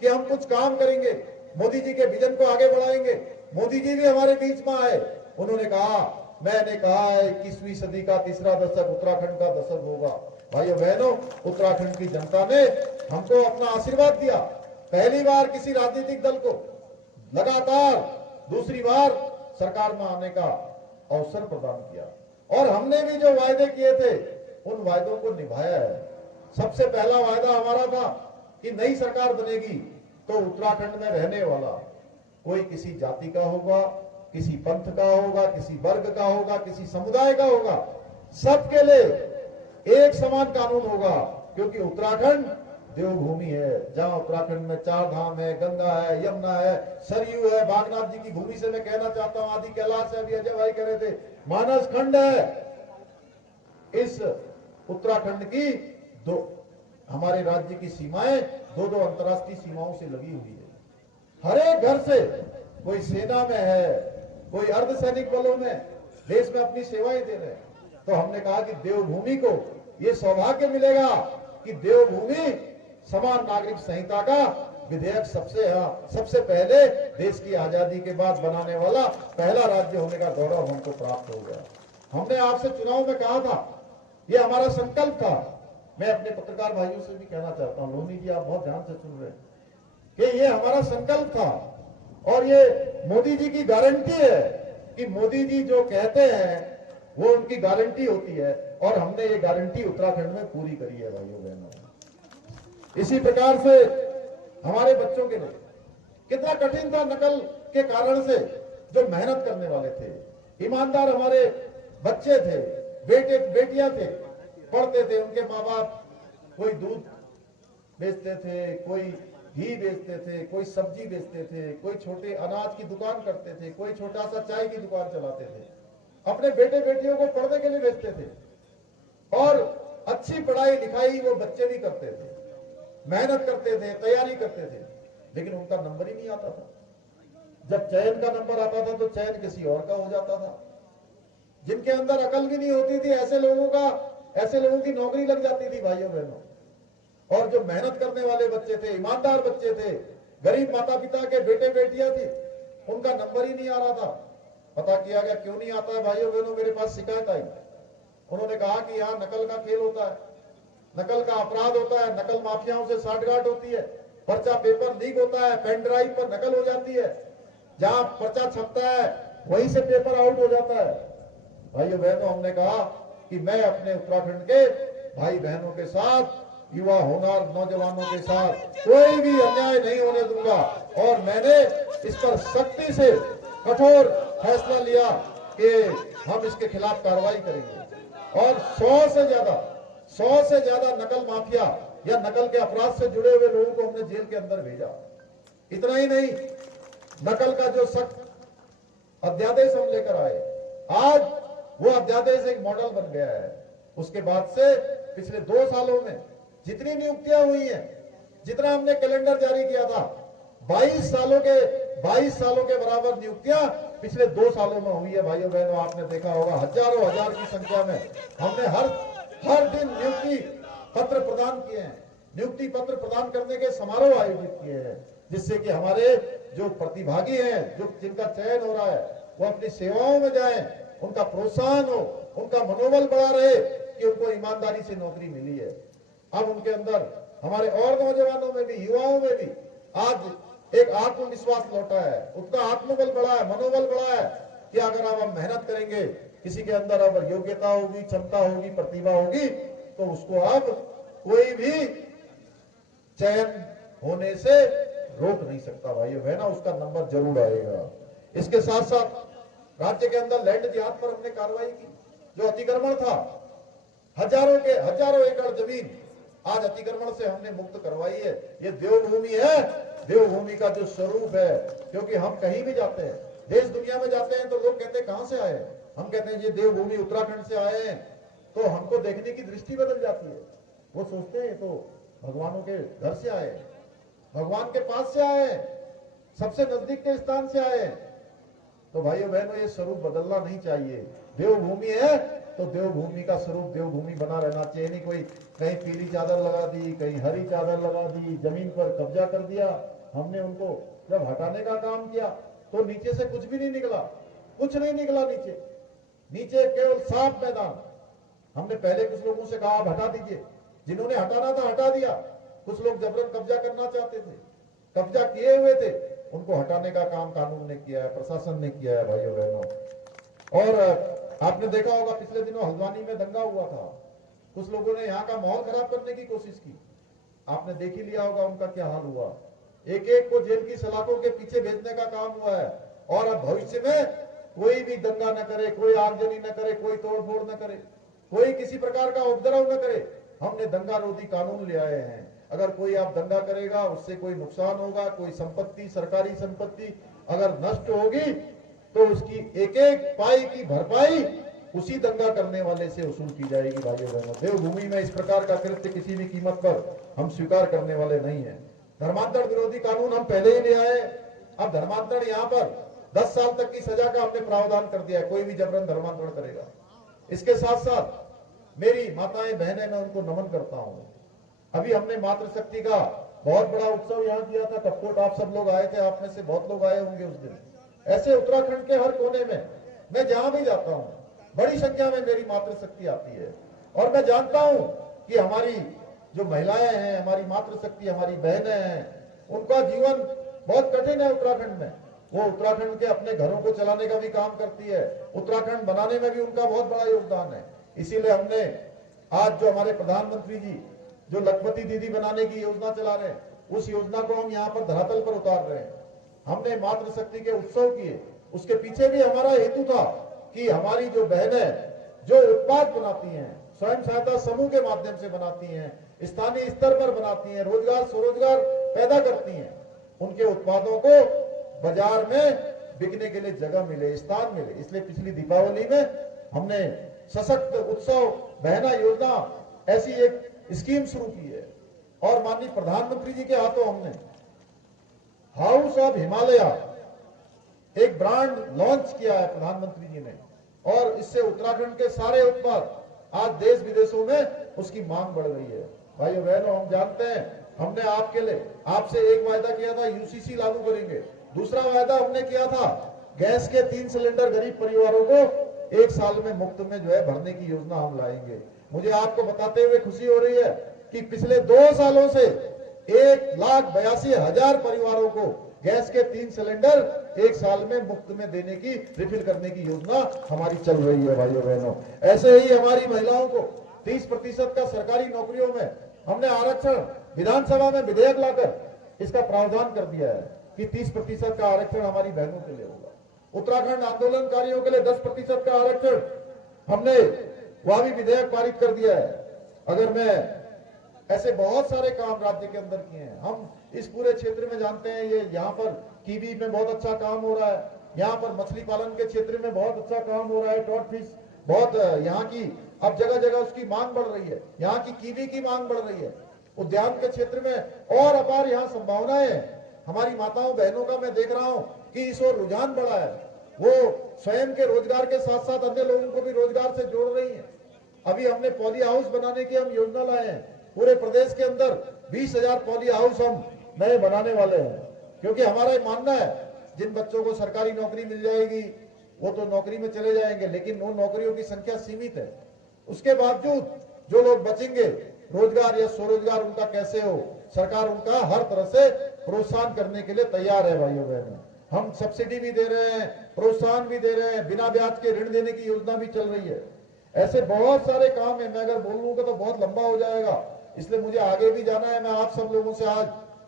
कि हम कुछ काम करेंगे, मोदी जी के विजन को आगे बढ़ाएंगे। मोदी जी भी हमारे बीच में आए। उन्होंने कहा, मैंने कहा है 21वीं सदी का तीसरा दशक उत्तराखंड का दशक होगा। भाइयों बहनों, उत्तराखंड की जनता ने हमको अपना आशीर्वाद दिया। पहली बार किसी राजनीतिक दल को लगातार दूसरी बार सरकार में आने का अवसर प्रदान किया, और हमने भी जो वायदे किए थे उन वायदों को निभाया है। सबसे पहला वायदा हमारा था कि नई सरकार बनेगी तो उत्तराखंड में रहने वाला कोई किसी जाति का होगा, किसी पंथ का होगा, किसी वर्ग का होगा, किसी समुदाय का होगा, सबके लिए एक समान कानून होगा। क्योंकि उत्तराखंड देवभूमि है, जहां उत्तराखंड में 4 धाम है, गंगा है, यमुना है, सरयू है, बागनाथ जी की भूमि से मैं कहना चाहता हूं, आदि कैलाश है, अभी अजय भाई कह रहे थे, मानस खंड है। इस उत्तराखंड की हमारे राज्य की सीमाएं दो अंतर्राष्ट्रीय सीमाओं से लगी हुई है। हर एक घर से कोई सेना में है, कोई अर्धसैनिक बलों में देश में अपनी सेवाएं दे रहे हैं। तो हमने कहा कि देवभूमि को ये सौभाग्य मिलेगा कि देवभूमि समान नागरिक संहिता का विधेयक सबसे पहले देश की आजादी के बाद बनाने वाला पहला राज्य होने का गौरव हमको प्राप्त हो गया। हमने आपसे चुनाव में कहा था, ये हमारा संकल्प था। मैं अपने पत्रकार भाइयों से भी कहना चाहता हूं, लोनी जी आप बहुत ध्यान से सुन रहे हैं, कि ये हमारा संकल्प था और ये मोदी जी की गारंटी है कि मोदी जी जो कहते हैं वो उनकी गारंटी होती है, और हमने ये गारंटी उत्तराखंड में पूरी करी है। भाइयों बहनों, इसी प्रकार से हमारे बच्चों के लिए कितना कठिन था नकल के कारण से, जो मेहनत करने वाले थे, ईमानदार हमारे बच्चे थे, बेटे बेटियां थे, पढ़ते थे, उनके माँ बाप कोई दूध बेचते थे, कोई घी बेचते थे, कोई सब्जी बेचते थे, कोई छोटे अनाज की दुकान करते थे, कोई छोटा सा चाय की दुकान चलाते थे, अपने बेटे बेटियों को पढ़ने के लिए भेजते थे। और अच्छी पढ़ाई लिखाई वो बच्चे भी करते थे, मेहनत करते थे, तैयारी करते थे, लेकिन उनका नंबर ही नहीं आता था। जब चयन का नंबर आता था तो चयन किसी और का हो जाता था। जिनके अंदर अकल भी नहीं होती थी, ऐसे लोगों की नौकरी लग जाती थी भाइयों बहनों। और जो मेहनत करने वाले बच्चे थे, ईमानदार बच्चे थे, गरीब माता पिता के बेटे बेटियां थी, उनका नंबर ही नहीं आ रहा था। पता किया गया क्यों नहीं आता है भाइयों बहनों, मेरे पास शिकायत आई। उन्होंने कहा कि यहाँ नकल का खेल होता है, नकल का अपराध होता है, नकल माफियाओं से साठगांठ होती है, पर्चा पेपर लीक होता है, पेन ड्राइव पर नकल हो जाती है, जहां पर्चा छपता है वहीं से पेपर आउट हो जाता है। भाइयों बहनों, हमने कहा कि मैं अपने उत्तराखंड के भाई बहनों के साथ, युवा होनहार नौजवानों के साथ कोई भी अन्याय नहीं होने दूंगा। और मैंने इस पर सख्ती से कठोर फैसला लिया कि हम इसके खिलाफ कार्रवाई करेंगे। और 100 से ज्यादा नकल माफिया या नकल के अपराध से जुड़े हुए लोगों को हमने जेल के अंदर भेजा। इतना ही नहीं, नकल का जो सख्त अध्यादेश हम लेकर आए, आज वो अध्यादेश एक मॉडल बन गया है। उसके बाद से पिछले 2 सालों में जितनी नियुक्तियां हुई हैं, जितना हमने कैलेंडर जारी किया था, 22 सालों के बराबर नियुक्तियां पिछले 2 सालों में हुई है। भाइयों बहनों, आपने देखा होगा हजारों हजार की संख्या में हमने हर दिन नियुक्ति पत्र प्रदान किए हैं, नियुक्ति पत्र प्रदान करने के समारोह आयोजित किए हैं, जिससे कि हमारे जो प्रतिभागी हैं, जो जिनका चयन हो रहा है, वो अपनी सेवाओं में जाएं, उनका प्रोत्साहन हो, उनका मनोबल बढ़ा रहे कि उनको ईमानदारी से नौकरी मिली है। अब उनके अंदर, हमारे और नौजवानों में भी, युवाओं में भी आज एक आत्मविश्वास लौटा है, उनका आत्मबल बढ़ा है, मनोबल बढ़ा है कि अगर आप मेहनत करेंगे, किसी के अंदर अगर योग्यता होगी, क्षमता होगी, प्रतिभा होगी, तो उसको अब कोई भी चयन होने से रोक नहीं सकता। भाइयों बहनों, उसका नंबर जरूर आएगा। इसके साथ साथ राज्य के अंदर लैंड जिहाद पर हमने कार्रवाई की। जो अतिक्रमण था, हजारों एकड़ जमीन आज अतिक्रमण से हमने मुक्त करवाई है। ये देवभूमि है, देवभूमि का जो स्वरूप है। क्योंकि हम कहीं भी जाते हैं, देश दुनिया में जाते हैं, तो लोग कहते हैं कहां से आए, हम कहते हैं ये देवभूमि उत्तराखंड से आए हैं, तो हमको देखने की दृष्टि बदल जाती है। वो सोचते हैं तो भगवानों के घर से आए, भगवान के पास से आए, सबसे नजदीक के स्थान से आए। तो भाइयों बहनों, ये स्वरूप बदलना नहीं चाहिए। देवभूमि है तो देवभूमि का स्वरूप देवभूमि बना रहना चाहिए। नहीं कोई कहीं पीली चादर लगा दी, कहीं हरी चादर लगा दी, जमीन पर कब्जा कर दिया। हमने उनको जब हटाने का काम किया तो नीचे से कुछ भी नहीं निकला, कुछ नहीं निकला नीचे केवल साफ मैदान। हमने पहले कुछ लोगों से कहा आप हटा दीजिए, जिन्होंने हटाना था हटा दिया। कुछ लोग जबरन कब्जा करना चाहते थे, कब्जा किए हुए थे, उनको हटाने का काम कानून ने किया है, प्रशासन ने किया है। भाइयों बहनों, और आपने देखा होगा पिछले दिनों हल्द्वानी में दंगा हुआ था, कुछ लोगों ने यहाँ का माहौल खराब करने की कोशिश की। आपने देख ही लिया होगा उनका क्या हाल हुआ। एक एक को जेल की सलाखों के पीछे भेजने का काम हुआ है। और अब भविष्य में कोई भी दंगा न करे, कोई आगजनी न करे, कोई तोड़फोड़ न करे, कोई किसी प्रकार का उपद्रव न करे। हमने दंगा रोधी कानून ले आए हैं। अगर कोई आप दंगा करेगा, उससे कोई नुकसान होगा, कोई संपत्ति, सरकारी संपत्ति अगर नष्ट होगी, तो उसकी एक एक पाई की भरपाई उसी दंगा करने वाले से वसूल की जाएगी। भाइयों बहनों, देवभूमि में इस प्रकार का कृत्य किसी भी कीमत पर हम स्वीकार करने वाले नहीं है। धर्मांतरण विरोधी कानून हम पहले ही ले आए। अब धर्मांतरण यहाँ पर 10 साल तक की सजा का हमने प्रावधान कर दिया है, कोई भी जबरन धर्मांतरण करेगा। इसके साथ साथ मेरी माताएं बहनें, मैं उनको नमन करता हूँ। अभी हमने मातृशक्ति का बहुत बड़ा उत्सव यहाँ किया था, कपकोट आप सब लोग आए थे, आप में से बहुत लोग आए होंगे उस दिन। ऐसे उत्तराखंड के हर कोने में मैं जहां भी जाता हूं, बड़ी संख्या में मेरी मातृशक्ति आती है। और मैं जानता हूं कि हमारी जो महिलाएं हैं, हमारी मातृशक्ति, हमारी बहनें हैं, उनका जीवन बहुत कठिन है उत्तराखंड में। वो उत्तराखंड के अपने घरों को चलाने का भी काम करती है, उत्तराखंड बनाने में भी उनका बहुत बड़ा योगदान है। इसीलिए हमने आज जो हमारे प्रधानमंत्री जी जो लखपति दीदी बनाने की योजना चला रहे हैं, उस योजना को हम यहाँ पर धरातल पर उतार रहे हैं। हमने मातृशक्ति के उत्सव किए, उसके पीछे भी हमारा हेतु था कि हमारी जो बहनें जो उत्पाद बनाती हैं, स्वयं सहायता समूह के माध्यम से बनाती हैं, स्थानीय स्तर पर बनाती हैं, रोजगार स्वरोजगार पैदा करती हैं, उनके उत्पादों को बाजार में बिकने के लिए जगह मिले, स्थान मिले। इसलिए पिछली दीपावली में हमने सशक्त उत्सव बहना योजना ऐसी एक स्कीम शुरू की है। और माननीय प्रधानमंत्री जी के हाथों हमने हाउस ऑफ हिमालय एक ब्रांड लॉन्च किया है प्रधानमंत्री जी ने, और इससे उत्तराखंड के सारे उत्पाद आज देश विदेशों में उसकी मांग बढ़ रही है। भाइयों बहनों, हम जानते हैं हमने आपके लिए आपसे एक वायदा किया था, यूसीसी लागू करेंगे। दूसरा वायदा हमने किया था गैस के 3 सिलेंडर गरीब परिवारों को 1 साल में मुफ्त में जो है भरने की योजना हम लाएंगे। मुझे आपको बताते हुए खुशी हो रही है कि पिछले 2 सालों से 1,82,000 परिवारों को गैस के 3 सिलेंडर 1 साल में मुफ्त में देने की, रिफिल करने की योजना हमारी चल रही है। भाइयों बहनों, ऐसे ही हमारी महिलाओं को 30% का सरकारी नौकरियों में हमने आरक्षण विधानसभा में विधेयक लाकर इसका प्रावधान कर दिया है कि 30% का आरक्षण हमारी बहनों के लिए होगा। उत्तराखंड आंदोलनकारियों के लिए 10% का आरक्षण हमने वह भी विधेयक पारित कर दिया है। अगर मैं ऐसे बहुत सारे काम राज्य के अंदर किए हैं। हम इस पूरे क्षेत्र में जानते हैं, ये यहाँ पर कीवी में बहुत अच्छा काम हो रहा है, यहाँ पर मछली पालन के क्षेत्र में बहुत अच्छा काम हो रहा है, ट्रॉट फिश बहुत यहाँ की अब जगह जगह उसकी मांग बढ़ रही है, यहाँ की कीवी की मांग बढ़ रही है। उद्यान के क्षेत्र में और अपार यहाँ संभावनाएं हैं। हमारी माताओं बहनों का मैं देख रहा हूँ कि इस ओर रुझान बढ़ा है, वो स्वयं के रोजगार के साथ साथ अन्य लोगों को भी रोजगार से जोड़ रही है। अभी हमने पॉली हाउस बनाने की हम योजना लाए हैं। पूरे प्रदेश के अंदर 20,000 पॉली हाउस हम नए बनाने वाले हैं, क्योंकि हमारा मानना है जिन बच्चों को सरकारी नौकरी मिल जाएगी वो तो नौकरी में चले जाएंगे, लेकिन उन नौकरियों की संख्या सीमित है। उसके बावजूद जो लोग बचेंगे, रोजगार या स्वरोजगार उनका कैसे हो, सरकार उनका हर तरह से प्रोत्साहन करने के लिए तैयार है। भाइयों बहनों, हम सब्सिडी भी दे रहे हैं, प्रोत्साहन भी दे रहे हैं, बिना ब्याज के ऋण देने की योजना भी चल रही है। ऐसे बहुत सारे काम है, मैं अगर बोलूंगा तो बहुत लंबा हो जाएगा, इसलिए मुझे आगे भी जाना है। मैं आप सब लोगों से आज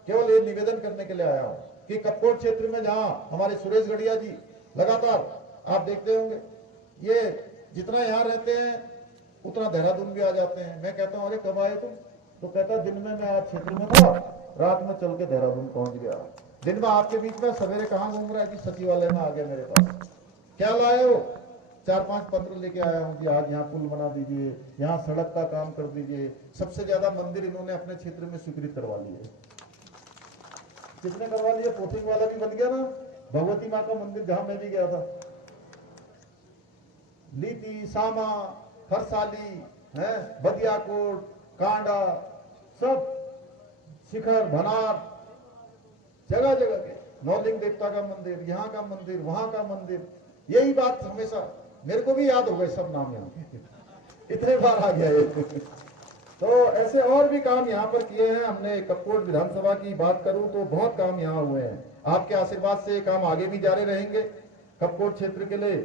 केवल ये निवेदन करने के लिए आया हूं कि कपकोट क्षेत्र में जहां हमारे सुरेश गढ़िया जी लगातार आप देखते होंगे, ये जितना यहाँ रहते हैं उतना देहरादून भी आ जाते हैं। मैं कहता हूँ अरे कब आए तुम, तो कहता दिन में मैं आज क्षेत्र में था, रात में चल के देहरादून पहुंच गया। दिन में आपके बीच में सवेरे कहाँ घूम रहा है कि सचिवालय में आ गया मेरे पास। क्या लाए हो? 4-5 पत्र लेके आया हूँ कि आज यहाँ पुल बना दीजिए, यहाँ सड़क का काम कर दीजिए। सबसे ज्यादा मंदिर इन्होंने अपने क्षेत्र में स्वीकृत करवा लिए। किसने करवा लिया? पोथिंग वाला भी बन गया ना, भगवती माँ का मंदिर जहां मैं भी गया था। लीती, सामा, फरसाली है, बदियाकोट, कांडा, सब शिखर, भनार, जगह जगह के नौलिंग देवता का मंदिर, यहाँ का मंदिर, वहां का मंदिर। यही बात हमेशा मेरे को भी याद हो गए सब नाम यहाँ के, इतने बार आ गया ये। तो ऐसे और भी काम यहाँ पर किए हैं हमने। कपकोट विधानसभा की बात करूं तो बहुत काम यहाँ हुए हैं। आपके आशीर्वाद से काम आगे भी जारी रहेंगे। कपकोट क्षेत्र के लिए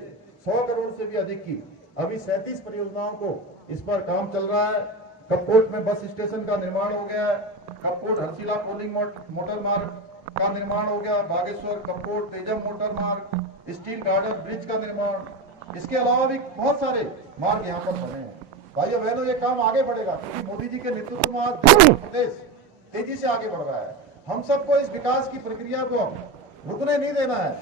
100 करोड़ से भी अधिक की अभी 37 परियोजनाओं को इस पर काम चल रहा है। कपकोट में बस स्टेशन का निर्माण हो गया है, कपकोट हरसिला पोलिंग मोटर मार्ग का निर्माण हो गया, बागेश्वर कपकोट तेजम मोटर मार्ग, स्टील गार्डन ब्रिज का निर्माण, इसके अलावा भी बहुत सारे मार्ग यहाँ पर बने हैं। भाइयों बहनों, ये काम आगे बढ़ेगा क्योंकि मोदी जी के नेतृत्व में आज प्रदेश तेजी से आगे बढ़ रहा है। हम सबको इस विकास की प्रक्रिया को रुकने नहीं देना है,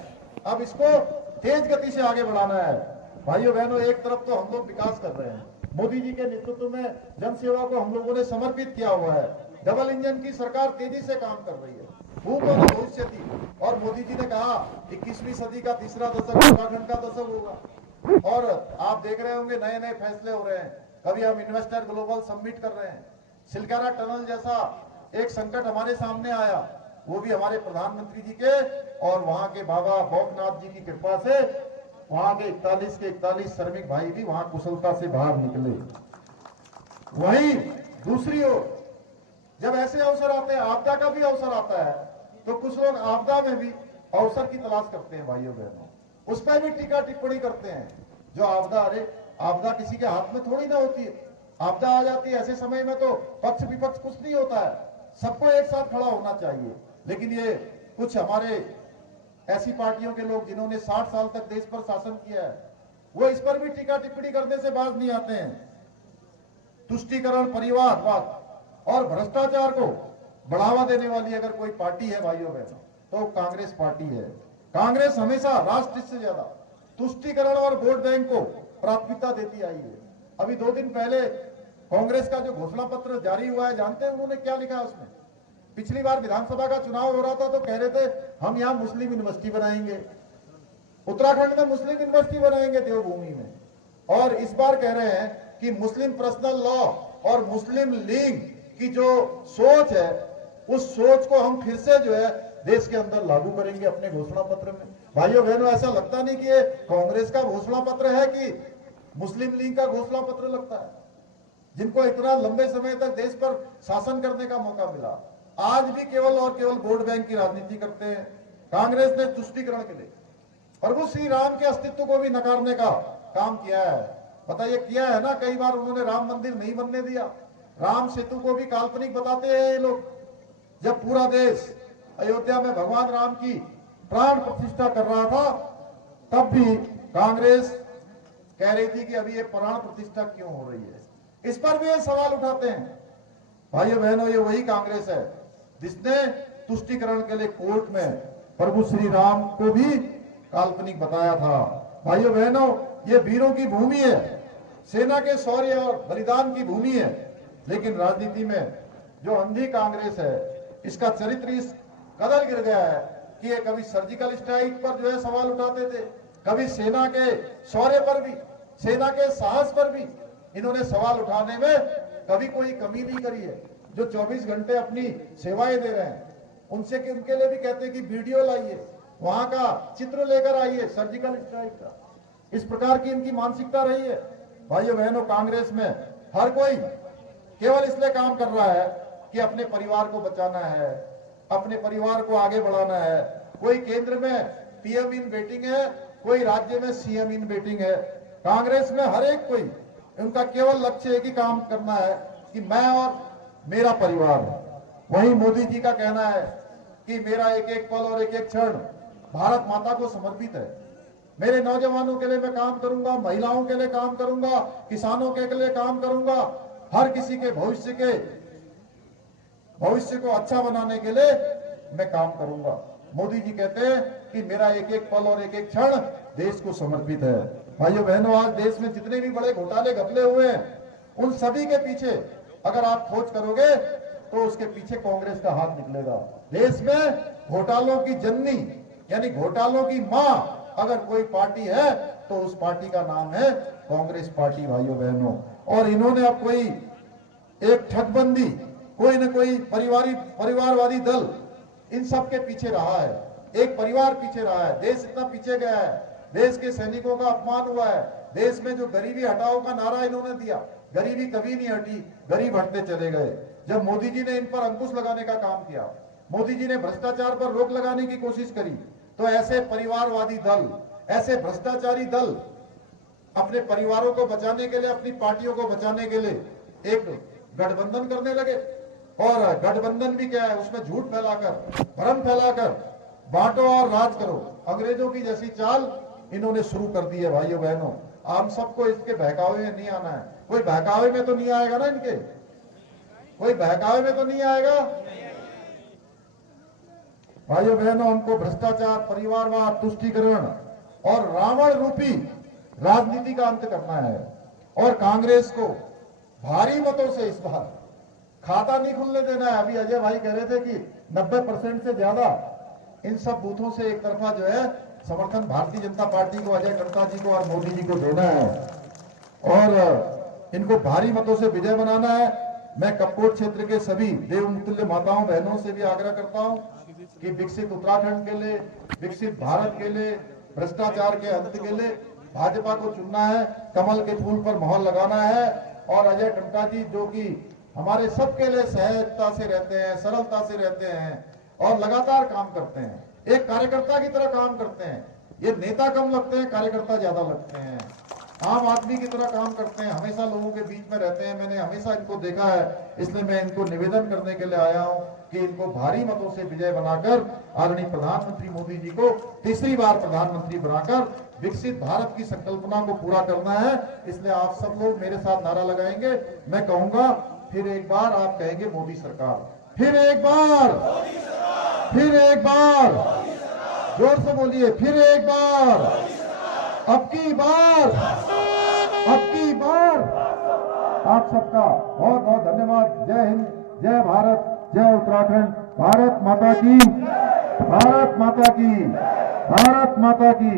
अब इसको तेज गति से आगे बढ़ाना है। भाइयों बहनों, एक तरफ तो हम लोग विकास कर रहे हैं, मोदी जी के नेतृत्व में जनसेवा को हम लोगों ने समर्पित किया हुआ है। डबल इंजन की सरकार तेजी से काम कर रही है। भूगोल भविष्य थी और मोदी जी ने कहा 21वीं सदी का तीसरा दशक उत्तराखंड का दशक होगा। और आप देख रहे होंगे नए नए फैसले हो रहे हैं। कभी हम इन्वेस्टर ग्लोबल समिट कर रहे हैं, सिलकारा टनल जैसा एक संकट हमारे सामने आया, वो भी हमारे प्रधानमंत्री जी के और वहां के बाबा भौकनाथ जी की कृपा से वहां के 41 के 41 श्रमिक भाई भी वहां कुशलता से बाहर निकले। वहीं दूसरी ओर जब ऐसे अवसर आते हैं, आपदा का भी अवसर आता है, तो कुछ लोग आपदा में भी अवसर की तलाश करते हैं। भाइयों बहनों, उस पर भी टीका टिप्पणी करते हैं। जो आपदा, अरे आपदा किसी के हाथ में थोड़ी ना होती है। आपदा आ जाती है ऐसे समय में तो पक्ष विपक्ष कुछ नहीं होता है, सबको एक साथ खड़ा होना चाहिए। लेकिन ये कुछ हमारे ऐसी पार्टियों के लोग जिन्होंने 60 साल तक देश पर शासन किया है, वो इस पर भी टीका टिप्पणी करने से बाज नहीं आते हैं। तुष्टीकरण, परिवारवाद और भ्रष्टाचार को बढ़ावा देने वाली अगर कोई पार्टी है भाइयों बहनों, तो कांग्रेस पार्टी है। कांग्रेस हमेशा राष्ट्र से ज्यादा तुष्टीकरण और वोट बैंक को प्राथमिकता देती आई है। अभी 2 दिन पहले कांग्रेस का जो घोषणा पत्र जारी हुआ है, जानते हैं उन्होंने क्या लिखा है उसमें? पिछली बार विधानसभा का चुनाव हो रहा था तो कह रहे थे हम यहाँ मुस्लिम यूनिवर्सिटी बनाएंगे, उत्तराखंड में मुस्लिम यूनिवर्सिटी बनाएंगे देवभूमि में, और इस बार कह रहे हैं कि मुस्लिम पर्सनल लॉ और मुस्लिम लीग की जो सोच है उस सोच को हम फिर से जो है देश के अंदर लागू करेंगे अपने घोषणा पत्र में। भाइयों बहनों, ऐसा लगता नहीं कि ये कांग्रेस का घोषणा पत्र है कि मुस्लिम लीग का घोषणा पत्र लगता है, जिनको इतना लंबे समय तक देश पर शासन करने का मौका मिला, आज भी केवल और केवल वोट बैंक की राजनीति करते हैं। कांग्रेस ने तुष्टीकरण के लिए प्रभु श्री राम के अस्तित्व को भी नकारने का काम किया है। बताइए, किया है ना? कई बार उन्होंने राम मंदिर नहीं बनने दिया, राम सेतु को भी काल्पनिक बताते हैं ये लोग। जब पूरा देश अयोध्या में भगवान राम की प्राण प्रतिष्ठा कर रहा था, तब भी कांग्रेस कह रही थी कि अभी ये प्राण प्रतिष्ठा क्यों हो रही है। इस पर भी ये सवाल उठाते हैं। भाइयों बहनों, ये वही कांग्रेस है जिसने तुष्टीकरण के लिए कोर्ट में प्रभु श्री राम को भी काल्पनिक बताया था। भाइयों बहनों, ये वीरों की भूमि है, सेना के शौर्य और बलिदान की भूमि है, लेकिन राजनीति में जो अंधी कांग्रेस है इसका चरित्र इस कदर गिर गया है कि ये कभी सर्जिकल स्ट्राइक पर जो है सवाल उठाते थे, कभी सेना के शौर्य पर भी, सेना के साहस पर भी इन्होंने सवाल उठाने में कभी कोई कमी नहीं करी है। जो 24 घंटे अपनी सेवाएं दे रहे हैं उनसे उनके लिए भी कहते हैं कि वीडियो लाइए, वहां का चित्र लेकर आइए सर्जिकल स्ट्राइक का। इस प्रकार की इनकी मानसिकता रही है। भाइयों बहनों, कांग्रेस में हर कोई केवल इसलिए काम कर रहा है कि अपने परिवार को बचाना है, अपने परिवार को आगे बढ़ाना है। कोई केंद्र में पीएम इन वेटिंग है, कोई राज्य में सीएम इन वेटिंग है। कांग्रेस में हर एक कोई, उनका केवल लक्ष्य एक ही काम करना है कि मैं और मेरा परिवार। वहीं मोदी जी का कहना है कि मेरा एक एक पल और एक एक क्षण भारत माता को समर्पित है। मेरे नौजवानों के लिए मैं काम करूंगा, महिलाओं के लिए काम करूंगा, किसानों के लिए काम करूंगा, हर किसी के भविष्य को अच्छा बनाने के लिए मैं काम करूंगा। मोदी जी कहते हैं कि मेरा एक एक पल और एक एक क्षण देश को समर्पित है। भाइयों बहनों, आज देश में जितने भी बड़े घोटाले घपले हुए हैं उन सभी के पीछे अगर आप खोज करोगे तो उसके पीछे कांग्रेस का हाथ निकलेगा। देश में घोटालों की जननी यानी घोटालों की मां अगर कोई पार्टी है तो उस पार्टी का नाम है कांग्रेस पार्टी। भाइयों बहनों, और इन्होंने अब कोई एक ठगबंदी, कोई न कोई परिवारवादी दल इन सब के पीछे रहा है। एक परिवार पीछे रहा है। देश इतना पीछे गया है, देश के सैनिकों का अपमान हुआ है। देश में जो गरीबी हटाओ का नारा इन्होंने दिया, गरीबी कभी नहीं हटी, गरीब हटते चले गए। जब मोदी जी ने इन पर अंकुश लगाने का काम किया, मोदी जी ने भ्रष्टाचार पर रोक लगाने की कोशिश करी, तो ऐसे परिवारवादी दल, ऐसे भ्रष्टाचारी दल अपने परिवारों को बचाने के लिए, अपनी पार्टियों को बचाने के लिए एक गठबंधन करने लगे। और गठबंधन भी क्या है, उसमें झूठ फैलाकर, भ्रम फैलाकर बांटो और राज करो, अंग्रेजों की जैसी चाल इन्होंने शुरू कर दी है। भाइयों बहनों, हम सबको इसके बहकावे में नहीं आना है। कोई बहकावे में तो नहीं आएगा ना, इनके कोई बहकावे में तो नहीं आएगा। भाइयों बहनों, हमको भ्रष्टाचार, परिवारवाद, तुष्टीकरण और रावण रूपी राजनीति का अंत करना है। और कांग्रेस को भारी मतों से इस बार खाता नहीं खुलने देना है। अभी अजय भाई कह रहे थे कि 90% से ज्यादा इन सब बूथों से एक तरफा जो है समर्थन भारतीय जनता पार्टी को, अजय टम्टा जी को और मोदी जी को देना है और इनको भारी मतों से विजय बनाना है। मैं कपकोट क्षेत्र के सभी देवतुल्य माताओं बहनों से भी आग्रह करता हूं कि विकसित उत्तराखंड के लिए, विकसित भारत के लिए, भ्रष्टाचार के अंत के लिए भाजपा को चुनना है, कमल के फूल पर मोहर लगाना है। और अजय टम्टा जी जो कि हमारे सबके लिए सहजता से रहते हैं, सरलता से रहते हैं और लगातार काम करते हैं, एक कार्यकर्ता की तरह काम करते हैं। ये नेता कम लगते हैं, कार्यकर्ता ज्यादा लगते हैं, आम आदमी की तरह काम करते हैं, हमेशा लोगों के बीच में रहते हैं। मैंने हमेशा इनको देखा है, इसलिए मैं इनको निवेदन करने के लिए आया हूं कि इनको भारी मतों से विजय बनाकर आदरणीय प्रधानमंत्री मोदी जी को तीसरी बार प्रधानमंत्री बनाकर विकसित भारत की संकल्पना को पूरा करना है। इसलिए आप सब लोग मेरे साथ नारा लगाएंगे। मैं कहूंगा, फिर एक बार आप कहेंगे मोदी सरकार, फिर एक बार, फिर एक बार, जोर से बोलिए, फिर एक बार, अब की बार, अब की बार आप सबका बहुत बहुत धन्यवाद। जय हिंद, जय भारत, जय उत्तराखंड। भारत माता की, भारत माता की, भारत माता की।